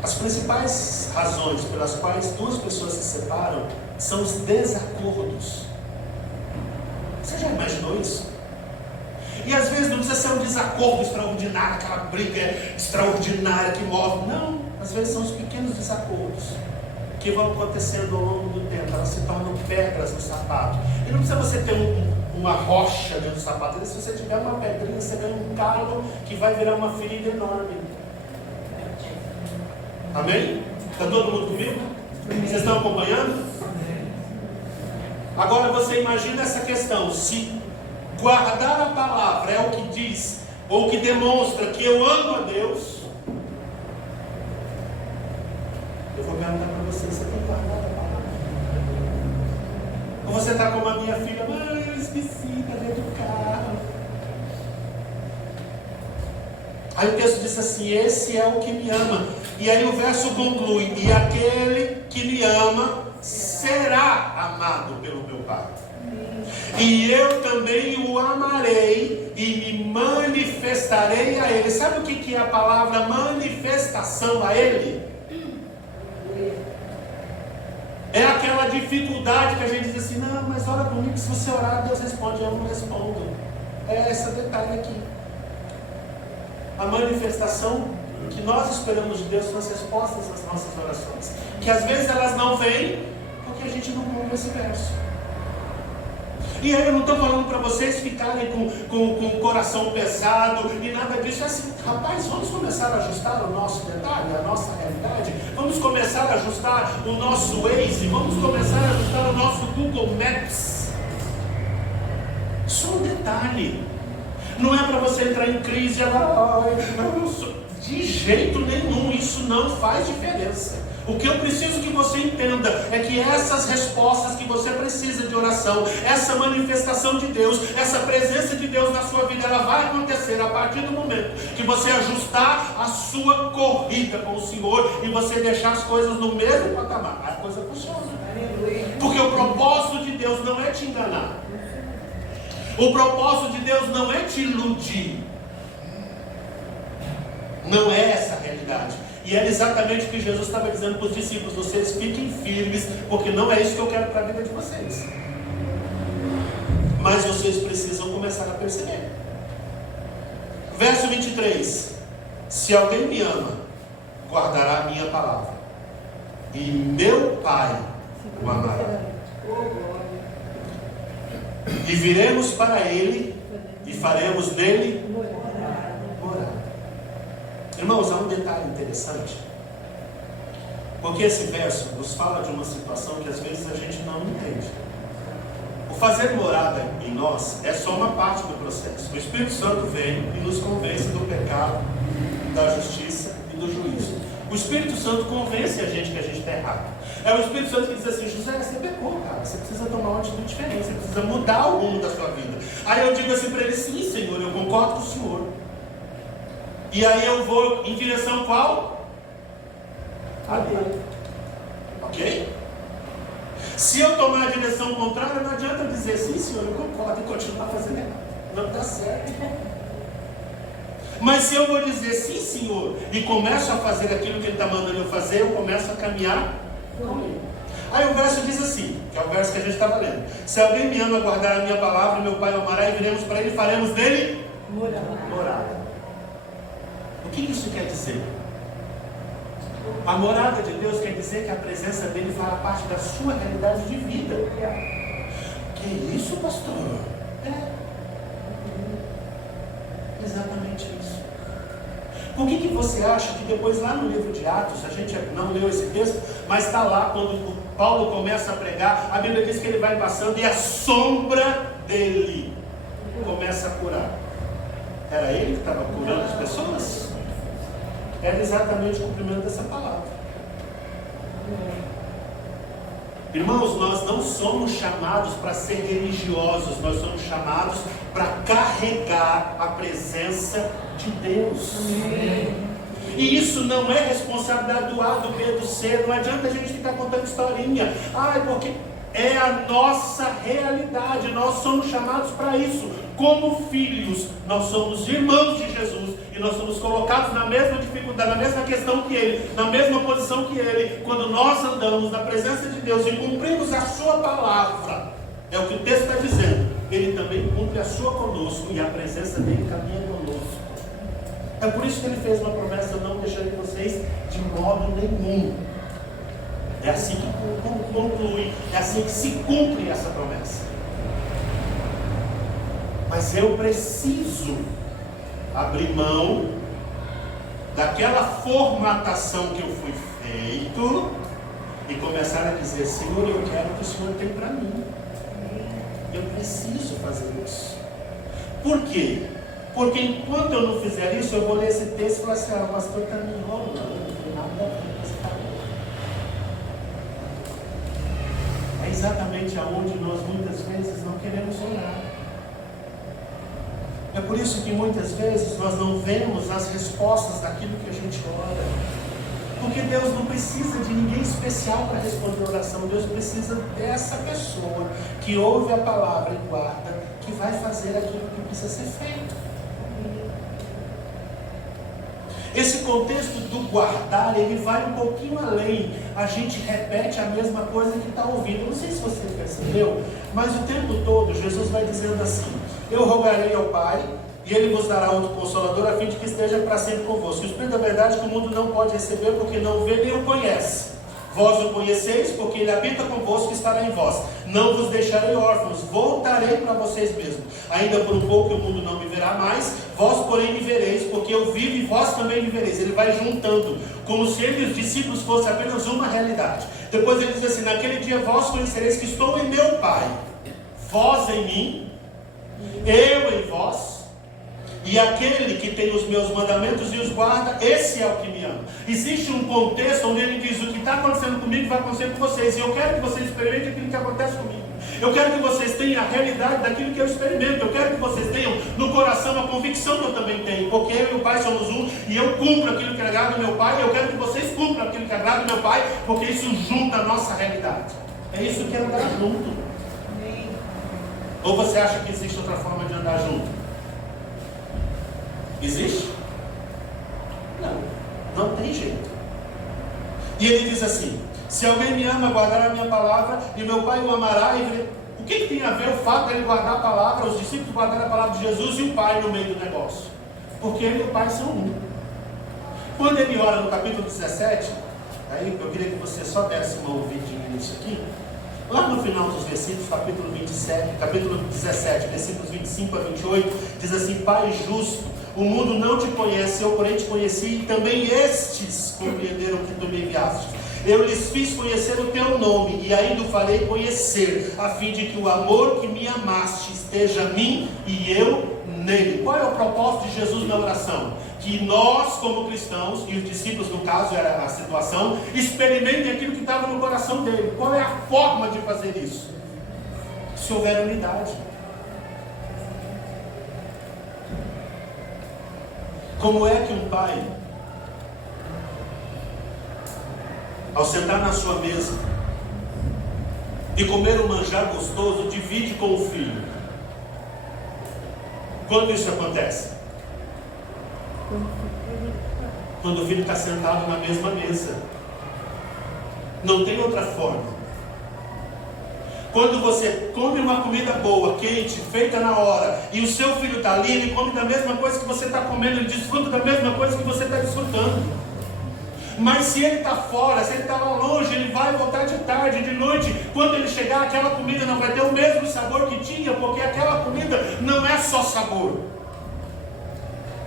As principais razões pelas quais duas pessoas se separam são os desacordos. Você já imaginou isso? E às vezes não precisa ser um desacordo extraordinário, aquela briga extraordinária que move. Não, às vezes são os pequenos desacordos. que vão acontecendo ao longo do tempo. Elas se tornam pedras no sapato. E não precisa você ter uma rocha dentro do sapato. Se você tiver uma pedrinha, você ganha um calo que vai virar uma ferida enorme. Amém? Está todo mundo comigo? Vocês estão acompanhando? Agora você imagina essa questão. Se guardar a palavra é o que diz, ou o que demonstra que eu amo a Deus, eu vou perguntar para você, você tem guardado a palavra? Ou você está como a minha filha, mãe, eu esqueci, está dentro do carro. Aí o texto diz assim, esse é o que me ama. E aí o verso conclui, e aquele que me ama será amado pelo meu Pai. E eu também o amarei e me manifestarei a ele. Sabe o que é a palavra manifestação a ele? É aquela dificuldade que a gente diz assim, não, mas ora comigo, se você orar, Deus responde, eu não respondo. É esse detalhe aqui. A manifestação que nós esperamos de Deus são as respostas às nossas orações. Que às vezes elas não vêm porque a gente não cumpre esse verso. E aí eu não estou falando para vocês ficarem com o coração pesado e nada disso. É assim, rapaz, vamos começar a ajustar o nosso detalhe, a nossa realidade. Vamos começar a ajustar o nosso Waze. Vamos começar a ajustar o nosso Google Maps. Só um detalhe. Não é para você entrar em crise. De jeito nenhum, isso não faz diferença. O que eu preciso que você entenda é que essas respostas que você precisa de oração, essa manifestação de Deus, essa presença de Deus na sua vida, ela vai acontecer a partir do momento que você ajustar a sua corrida com o Senhor e você deixar as coisas no mesmo patamar. A coisa funciona. Porque o propósito de Deus não é te enganar. O propósito de Deus não é te iludir. Não é essa a realidade. E era exatamente o que Jesus estava dizendo para os discípulos: vocês fiquem firmes, porque não é isso que eu quero para a vida de vocês. Mas vocês precisam começar a perceber. Verso 23: se alguém me ama, guardará a minha palavra, e meu Pai o amará. E viremos para ele e faremos nele morar. Irmãos, há um detalhe interessante, porque esse verso nos fala de uma situação que às vezes a gente não entende. O fazer morada em nós é só uma parte do processo. O Espírito Santo vem e nos convence do pecado, da justiça e do juízo. O Espírito Santo convence a gente que a gente está errado. É o Espírito Santo que diz assim: José, você pecou, cara, você precisa tomar uma atitude diferente, você precisa mudar o rumo da sua vida. Aí eu digo assim para ele: sim, Senhor, eu concordo com o Senhor. E aí eu vou em direção qual? A dele. Ok? Se eu tomar a direção contrária, não adianta eu dizer sim, Senhor, eu concordo, e continuar fazendo errado. Não dá certo. Mas se eu vou dizer sim, Senhor, e começo a fazer aquilo que Ele está mandando eu fazer, eu começo a caminhar com Ele. Aí o verso diz assim, que é o verso que a gente estava lendo: se alguém me ama, guardar a minha palavra, meu Pai o amará, e viremos para Ele e faremos dele morada. O que isso quer dizer? A morada de Deus quer dizer que a presença dele fará parte da sua realidade de vida. Que isso, pastor? Exatamente isso. Por que você acha que depois lá no livro de Atos, a gente não leu esse texto, mas está lá quando Paulo começa a pregar, a Bíblia diz que ele vai passando e a sombra dele começa a curar. Era ele que estava curando as pessoas? Era exatamente o cumprimento dessa palavra. Irmãos, nós não somos chamados para ser religiosos, nós somos chamados para carregar a presença de Deus. E isso não é responsabilidade do A, do B, do C. Não adianta a gente ficar contando historinha. Porque é a nossa realidade. Nós somos chamados para isso. Como filhos, nós somos irmãos de Jesus. E nós somos colocados na mesma dificuldade, na mesma questão que Ele, na mesma posição que Ele. Quando nós andamos na presença de Deus e cumprimos a Sua palavra, é o que o texto está dizendo, Ele também cumpre a sua conosco e a presença dEle caminha conosco. É por isso que Ele fez uma promessa: eu não deixarei vocês de modo nenhum. É assim que conclui, é assim que se cumpre essa promessa. Mas eu preciso abrir mão daquela formatação que eu fui feito e começar a dizer: Senhor, eu quero o que o Senhor tem para mim. Eu preciso fazer isso. Por quê? Porque enquanto eu não fizer isso, eu vou ler esse texto e falar assim: o pastor está me enrolando, não tem nada a ver com esse cara. É exatamente aonde nós muitas vezes não queremos orar. É por isso que muitas vezes nós não vemos as respostas daquilo que a gente ora. Porque Deus não precisa de ninguém especial para responder a oração. Deus precisa dessa pessoa que ouve a palavra e guarda, que vai fazer aquilo que precisa ser feito. Esse contexto do guardar, ele vai um pouquinho além. A gente repete a mesma coisa que está ouvindo. Não sei se você percebeu, mas o tempo todo Jesus vai dizendo assim: eu rogarei ao Pai, e Ele vos dará outro Consolador, a fim de que esteja para sempre convosco. O Espírito da verdade que o mundo não pode receber, porque não o vê nem o conhece. Vós o conheceis, porque Ele habita convosco e estará em vós. Não vos deixarei órfãos, voltarei para vocês mesmos. Ainda por um pouco o mundo não me verá mais, vós porém me vereis, porque eu vivo e vós também me vereis. Ele vai juntando, como se ele e os discípulos fossem apenas uma realidade. Depois ele diz assim: naquele dia vós conhecereis que estou em meu Pai, vós em mim, eu em vós. E aquele que tem os meus mandamentos e os guarda, esse é o que me ama. Existe um contexto onde ele diz: o que está acontecendo comigo vai acontecer com vocês. E eu quero que vocês experimentem aquilo que acontece comigo. Eu quero que vocês tenham a realidade daquilo que eu experimento. Eu quero que vocês tenham no coração a convicção que eu também tenho. Porque eu e o Pai somos um, e eu cumpro aquilo que agrada ao meu Pai. E eu quero que vocês cumpram aquilo que agrada ao meu Pai, porque isso junta a nossa realidade. É isso que é andar junto. Ou você acha que existe outra forma de andar junto? Existe? Não tem jeito. E ele diz assim: se alguém me ama, guardará a minha palavra, e meu Pai o amará. O que tem a ver o fato de ele guardar a palavra, os discípulos guardarem a palavra de Jesus e o Pai no meio do negócio? Porque ele e o Pai são um. Quando ele ora no capítulo 17, aí eu queria que você só desse uma ouvidinha nisso aqui. Lá no final dos versículos, capítulo 17, versículos 25 a 28, diz assim: Pai justo, o mundo não te conhece, eu porém te conheci, e também estes compreenderam que tu me enviaste. Eu lhes fiz conhecer o teu nome, e ainda o farei conhecer, a fim de que o amor que me amaste esteja em mim e eu nele. Qual é o propósito de Jesus na oração? Que nós, como cristãos, e os discípulos, no caso era a situação, experimentem aquilo que estava no coração dele. Qual é a forma de fazer isso? Se houver unidade. Como é que um pai, ao sentar na sua mesa e comer um manjar gostoso, divide com o filho? Quando isso acontece? Quando o filho está sentado na mesma mesa. Não tem outra forma. Quando você come uma comida boa, quente, feita na hora, e o seu filho está ali, ele come da mesma coisa que você está comendo, ele desfruta da mesma coisa que você está desfrutando. Mas se ele está fora, se ele está lá longe, ele vai voltar de tarde, de noite. Quando ele chegar, aquela comida não vai ter o mesmo sabor que tinha, porque aquela comida não é só sabor.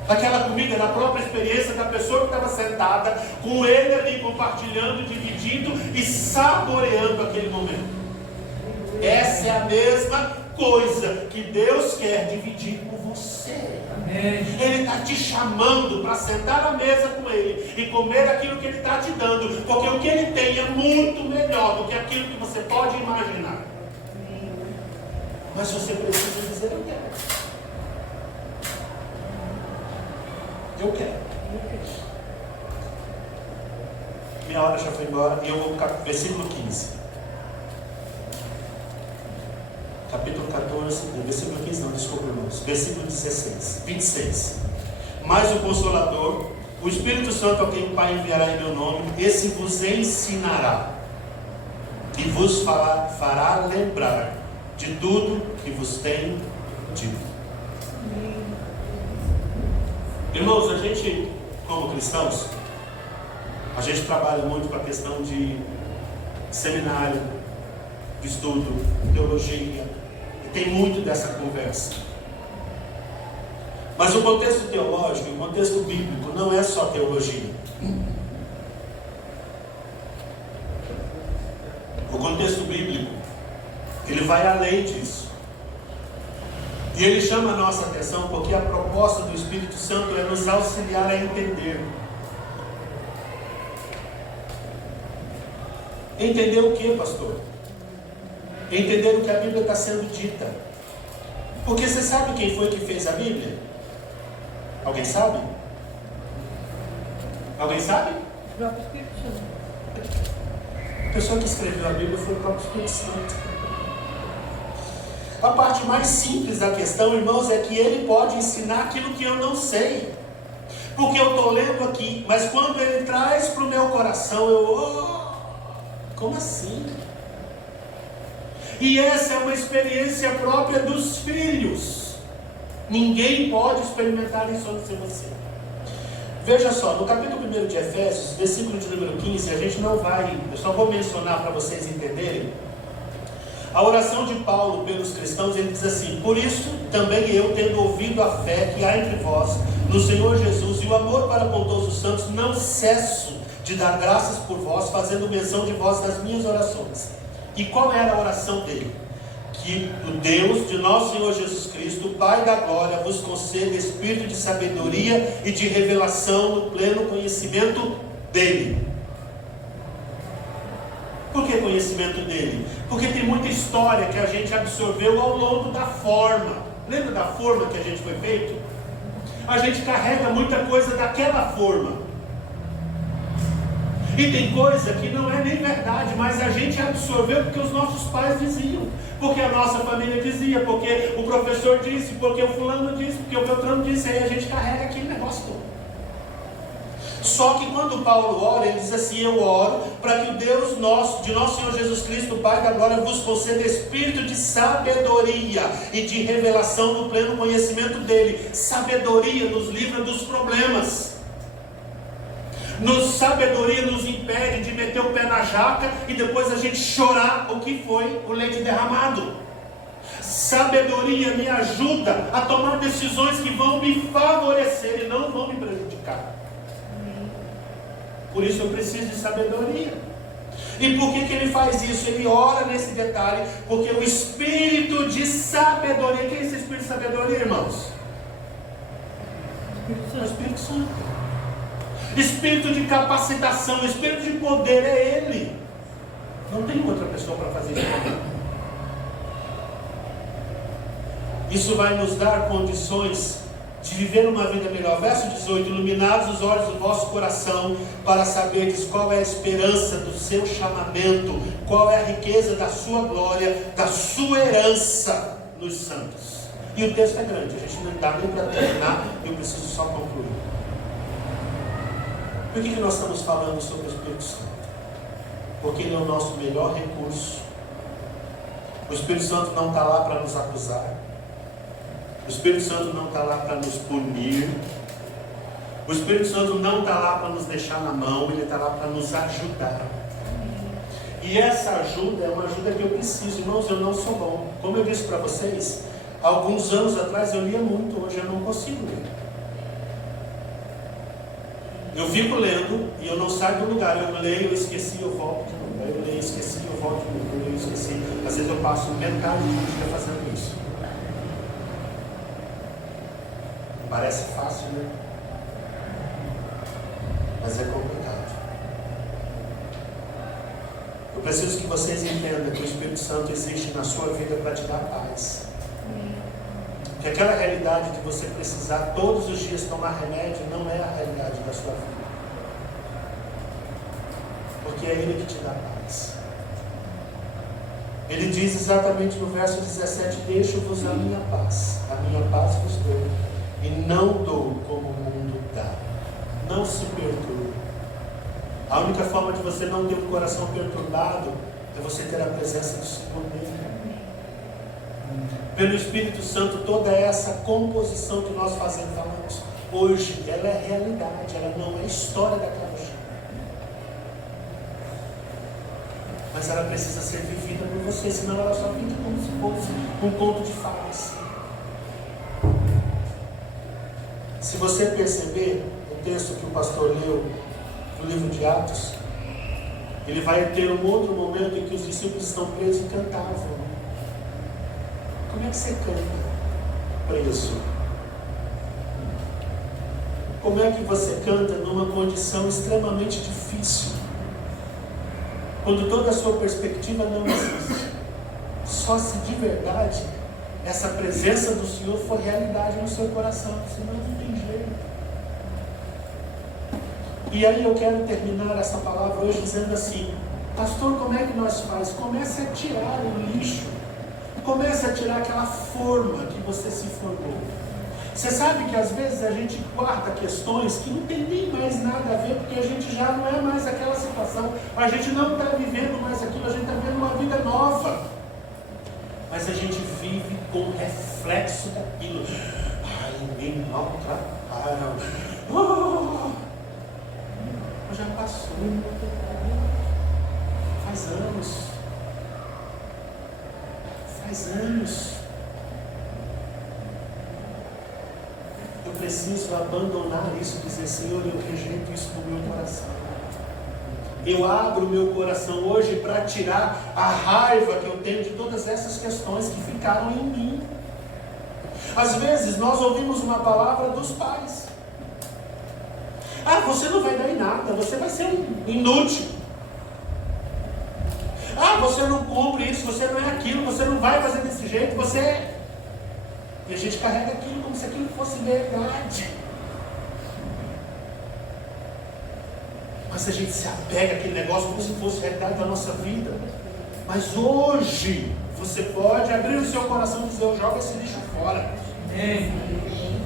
Aquela comida na própria experiência da pessoa que estava sentada, com ele ali compartilhando, dividindo e saboreando aquele momento. Essa é a mesma coisa que Deus quer dividir com você. Amém. Ele está te chamando para sentar à mesa com Ele e comer aquilo que Ele está te dando, porque o que Ele tem é muito melhor do que aquilo que você pode imaginar. Mas você precisa dizer: eu quero. Eu quero. Minha hora já foi embora e eu vou para o versículo 15. Capítulo 14, versículo 15 não, desculpa, irmãos. Versículo 26. Mas o Consolador, o Espírito Santo, a quem o Pai enviará em meu nome, esse vos ensinará e vos fará lembrar de tudo que vos tenho dito. Irmãos, a gente, como cristãos, a gente trabalha muito com a questão de seminário de estudo, teologia, e tem muito dessa conversa. Mas o contexto teológico, o contexto bíblico, não é só teologia. O contexto bíblico, ele vai além disso. E ele chama a nossa atenção porque a proposta do Espírito Santo é nos auxiliar a entender. Entender o que, pastor? Entender o que a Bíblia está sendo dita. Porque você sabe quem foi que fez a Bíblia? Alguém sabe? Alguém sabe? O próprio Espírito Santo. A pessoa que escreveu a Bíblia foi o próprio Espírito Santo. A parte mais simples da questão, irmãos, é que ele pode ensinar aquilo que eu não sei. Porque eu estou lendo aqui, mas quando ele traz para o meu coração, como assim? E essa é uma experiência própria dos filhos. Ninguém pode experimentar isso a não ser você. Veja só, no capítulo 1 de Efésios, versículo de número 15, a gente não vai, eu só vou mencionar para vocês entenderem. A oração de Paulo pelos cristãos, ele diz assim: por isso também eu, tendo ouvido a fé que há entre vós no Senhor Jesus e o amor para com todos os santos, não cesso de dar graças por vós, fazendo menção de vós nas minhas orações. E qual era a oração dele? Que o Deus de nosso Senhor Jesus Cristo, o Pai da glória, vos conceda espírito de sabedoria e de revelação no pleno conhecimento dele. Por que conhecimento dele? Porque tem muita história que a gente absorveu ao longo da forma. Lembra da forma que a gente foi feito? A gente carrega muita coisa daquela forma. E tem coisa que não é nem verdade, mas a gente absorveu porque os nossos pais diziam, porque a nossa família dizia, porque o professor disse, porque o fulano disse, porque o Beltrano disse, aí a gente carrega aquele negócio todo. Só que quando Paulo ora, ele diz assim: eu oro para que o Deus nosso, de nosso Senhor Jesus Cristo, o Pai da glória, vos conceda espírito de sabedoria e de revelação no pleno conhecimento dele. Sabedoria nos livra dos problemas. Sabedoria nos impede de meter o pé na jaca e depois a gente chorar o que foi o leite derramado. Sabedoria me ajuda a tomar decisões que vão me favorecer e não vão me prejudicar. Por isso eu preciso de sabedoria. E por que ele faz isso? Ele ora nesse detalhe, porque o espírito de sabedoria, quem é esse espírito de sabedoria, irmãos? O Espírito Santo. Espírito de capacitação, espírito de poder é ele. Não tem outra pessoa para fazer isso. Isso vai nos dar condições de viver uma vida melhor. Verso 18: iluminados os olhos do vosso coração, para saberdes qual é a esperança do seu chamamento, qual é a riqueza da sua glória, da sua herança nos santos. E o texto é grande, a gente não dá nem para terminar, eu preciso só concluir. Por que nós estamos falando sobre o Espírito Santo? Porque ele é o nosso melhor recurso. O Espírito Santo não está lá para nos acusar. O Espírito Santo não está lá para nos punir. O Espírito Santo não está lá para nos deixar na mão. Ele está lá para nos ajudar. E essa ajuda é uma ajuda que eu preciso. Irmãos, eu não sou bom. Como eu disse para vocês, alguns anos atrás eu lia muito. Hoje eu não consigo ler. Eu fico lendo e eu não saio do lugar. Eu leio, eu esqueci, eu volto de novo. Eu leio, esqueci, eu volto de novo. Eu leio, esqueci. Às vezes eu passo metade do dia fazendo isso. Parece fácil, né? Mas é complicado. Eu preciso que vocês entendam que o Espírito Santo existe na sua vida para te dar paz. Que aquela realidade de você precisar todos os dias tomar remédio não é a realidade da sua vida. Porque é Ele que te dá paz. Ele diz exatamente no verso 17: deixo-vos a minha paz vos dou, e não dou como o mundo dá. Não se perturbe. A única forma de você não ter um coração perturbado é você ter a presença do Senhor nele. Pelo Espírito Santo, toda essa composição que nós falamos hoje, ela é realidade, ela não é história da carochinha. mas ela precisa ser vivida por você, senão ela só fica como se fosse um conto de fadas. Se você perceber o texto que o pastor leu do livro de Atos, ele vai ter um outro momento em que os discípulos estão presos e cantavam. Como é que você canta preso? Como é que você canta numa condição extremamente difícil? Quando toda a sua perspectiva não existe. Só se de verdade essa presença do Senhor for realidade no seu coração, senão não tem jeito. E aí eu quero terminar essa palavra hoje dizendo assim: pastor, como é que nós faz? Comece a tirar o lixo. Comece a tirar aquela forma que você se formou. Você sabe que às vezes a gente guarda questões que não tem nem mais nada a ver, porque a gente já não é mais aquela situação, a gente não está vivendo mais aquilo, a gente está vivendo uma vida nova, mas a gente vive com o reflexo daquilo. Ai, me maltrataram. Já passou, faz anos. Eu preciso abandonar isso, dizer: Senhor, eu rejeito isso do meu coração. Eu abro o meu coração hoje para tirar a raiva que eu tenho de todas essas questões que ficaram em mim. Às vezes nós ouvimos uma palavra dos pais: ah, você não vai dar em nada, você vai ser um inútil. Ah, você não cumpre isso, você não é aquilo, você não vai fazer desse jeito, você é... E a gente carrega aquilo como se aquilo fosse verdade. Mas a gente se apega àquele negócio como se fosse realidade da nossa vida. Mas hoje você pode abrir o seu coração e dizer: eu jogo esse lixo fora.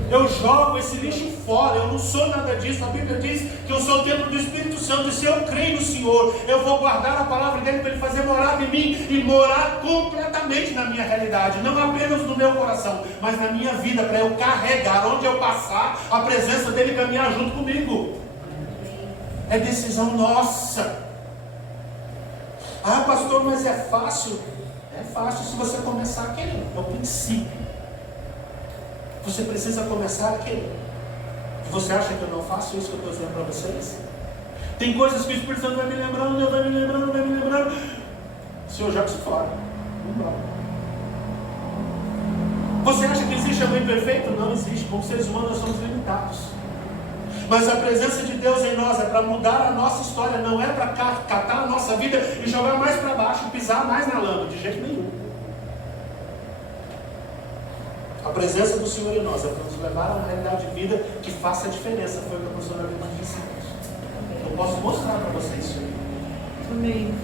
Eu jogo esse lixo fora, eu não sou nada disso. A Bíblia diz que eu sou o templo do Espírito Santo, e se eu creio no Senhor, eu vou guardar a palavra dele para ele fazer morada em mim e morar completamente na minha realidade, não apenas no meu coração, mas na minha vida, para eu carregar, onde eu passar, a presença dele caminhar junto comigo. É decisão nossa. Ah, pastor, mas é fácil? É fácil se você começar a querer, é o princípio. Você precisa começar a querer. Você acha que eu não faço isso que eu estou dizendo para vocês? Tem coisas que o Espírito Santo vai me lembrando, vai me lembrando. Senhor, joga isso fora. Você acha que existe alguém perfeito? Não existe. Como seres humanos nós somos limitados. Mas a presença de Deus em nós é para mudar a nossa história, não é para catar a nossa vida e jogar mais para baixo, pisar mais na lama, de jeito nenhum. A presença do Senhor em nós é para nos levar a uma realidade de vida que faça a diferença. Foi o que a professora Lima disse. Eu posso mostrar para vocês isso aí. Amém.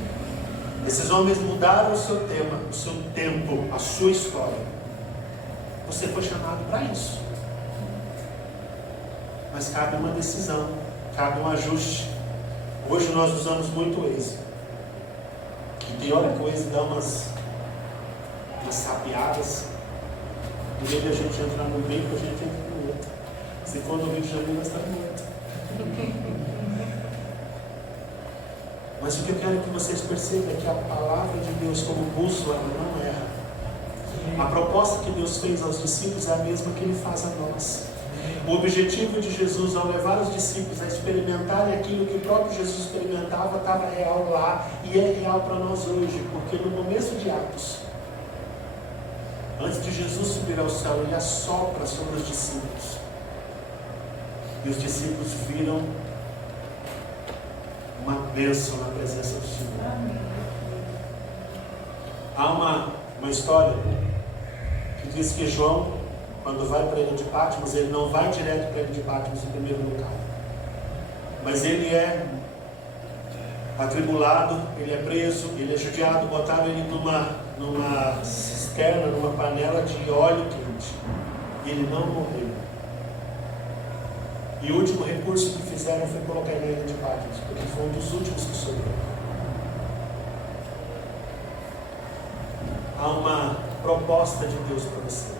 Esses homens mudaram o seu tema, o seu tempo, a sua história. Você foi chamado para isso. Mas cabe uma decisão, cabe um ajuste. Hoje nós usamos muito o Waze. E tem hora que o Waze dá umas sapiadas. Em vez de a gente entrar no brinco, a gente entra no outro. Se for no Rio de Janeiro, nós estamos no outro. Mas o que eu quero que vocês percebam é que a palavra de Deus, como bússola, não erra. A proposta que Deus fez aos discípulos é a mesma que Ele faz a nós. O objetivo de Jesus ao levar os discípulos a experimentarem aquilo que o próprio Jesus experimentava estava real lá e é real para nós hoje, porque no começo de Atos, antes de Jesus subir ao céu, ele assopra sobre os discípulos. E os discípulos viram uma bênção na presença do Senhor. Há uma história que diz que João, quando vai para a ilha de Patmos, ele não vai direto para a ilha de Patmos em primeiro lugar. Mas ele é atribulado, ele é preso, ele é judiado, botaram ele numa cisterna, numa panela de óleo quente. E ele não morreu. E o último recurso que fizeram foi colocar ele na ilha de Patmos, porque foi um dos últimos que sobrou. Há uma proposta de Deus para você.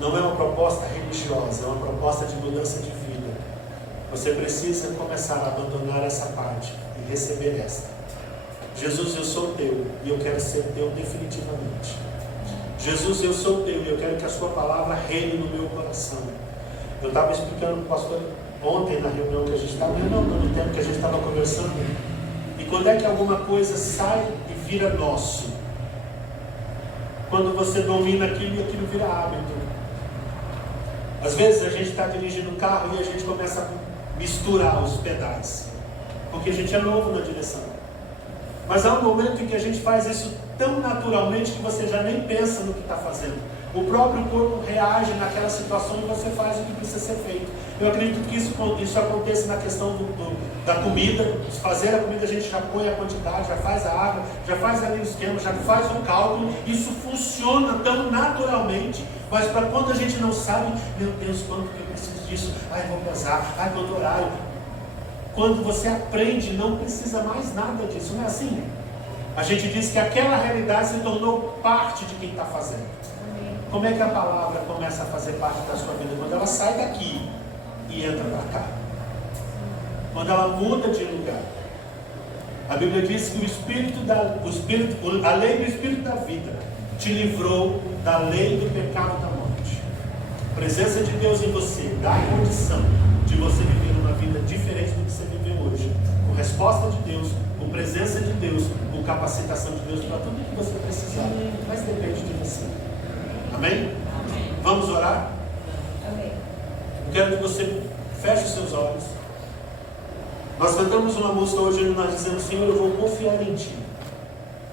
Não é uma proposta religiosa, é uma proposta de mudança de vida. Você precisa começar a abandonar essa parte e receber esta. Jesus, eu sou teu e eu quero ser teu definitivamente. Jesus, eu sou teu e eu quero que a sua palavra reine no meu coração. Eu estava explicando para o pastor ontem na reunião que a gente estava, no tempo que a gente estava conversando. E quando é que alguma coisa sai e vira nosso? Quando você domina aquilo e aquilo vira hábito. Às vezes a gente está dirigindo o carro e a gente começa a misturar os pedais, porque a gente é novo na direção. Mas há um momento em que a gente faz isso tão naturalmente que você já nem pensa no que está fazendo. O próprio corpo reage naquela situação e você faz o que precisa ser feito. Eu acredito que isso aconteça na questão da comida. Fazer a comida, a gente já põe a quantidade, já faz a água, já faz ali o esquema, já faz o cálculo. Isso funciona tão naturalmente. Mas para quando a gente não sabe, meu Deus, quanto que eu preciso disso? Ai, vou pesar, ai, quanto horário. Quando você aprende, não precisa mais nada disso, não é assim? A gente diz que aquela realidade se tornou parte de quem está fazendo. Como é que a palavra começa a fazer parte da sua vida? Quando ela sai daqui e entra para cá. Quando ela muda de lugar. A Bíblia diz que a lei do Espírito da vida te livrou da lei do pecado da morte. A presença de Deus em você dá a condição de você viver uma vida diferente do que você vive hoje. Com resposta de Deus, com presença de Deus, com capacitação de Deus para tudo que você precisar. Mas depende de você. Amém? Amém. Vamos orar? Amém. Eu quero que você feche os seus olhos. Nós cantamos uma música hoje e nós dizemos: Senhor, eu vou confiar em Ti.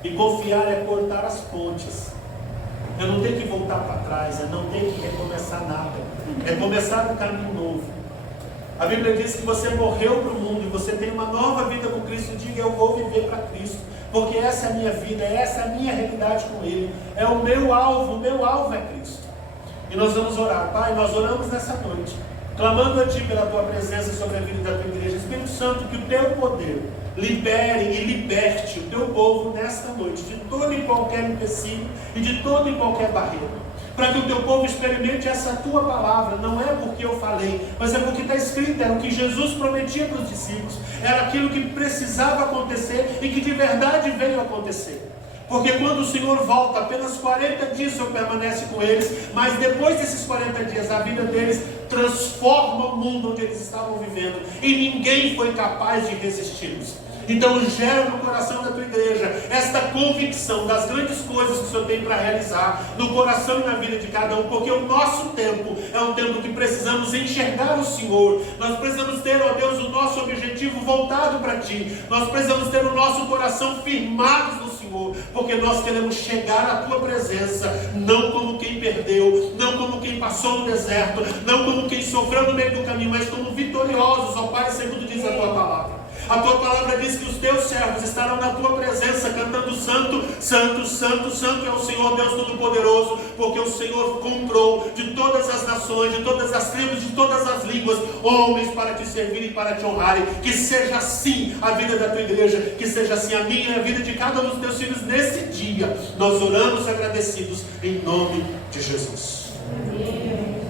E confiar é cortar as pontes. Eu não tenho que voltar para trás, eu não tenho que recomeçar nada. É começar um caminho novo. A Bíblia diz que você morreu para o mundo e você tem uma nova vida com Cristo. Diga: eu vou viver para Cristo. Porque essa é a minha vida, essa é a minha realidade com Ele. É o meu alvo é Cristo. E nós vamos orar. Pai, nós oramos nessa noite, clamando a Ti pela Tua presença sobre a vida da Tua igreja. Espírito Santo, que o Teu poder libere e liberte o Teu povo nesta noite, de todo e qualquer empecilho e de toda e qualquer barreira. Para que o Teu povo experimente essa Tua palavra. Não é porque eu falei, mas é porque está escrito, era o que Jesus prometia para os discípulos, era aquilo que precisava acontecer e que de verdade veio acontecer. Porque quando o Senhor volta, apenas 40 dias o Senhor permanece com eles, mas depois desses 40 dias a vida deles transforma o mundo onde eles estavam vivendo, e ninguém foi capaz de resisti-los. Então gera no coração da tua igreja esta convicção das grandes coisas que o Senhor tem para realizar no coração e na vida de cada um, porque o nosso tempo é um tempo que precisamos enxergar o Senhor. Nós precisamos ter, ó Deus, o nosso objetivo voltado para Ti. Nós precisamos ter o nosso coração firmado no Senhor, porque nós queremos chegar à Tua presença, não como quem perdeu, não como quem passou no deserto, não como quem sofreu no meio do caminho, mas como vitoriosos, ó Pai, segundo diz a Tua palavra. A Tua palavra diz que os Teus servos estarão na Tua presença cantando santo, santo, santo, santo é o Senhor Deus Todo-Poderoso, porque o Senhor comprou de todas as nações, de todas as tribos, de todas as línguas, homens para Te servirem e para Te honrarem. Que seja assim a vida da Tua igreja, que seja assim a minha e a vida de cada um dos Teus filhos nesse dia. Nós oramos agradecidos em nome de Jesus. Amém.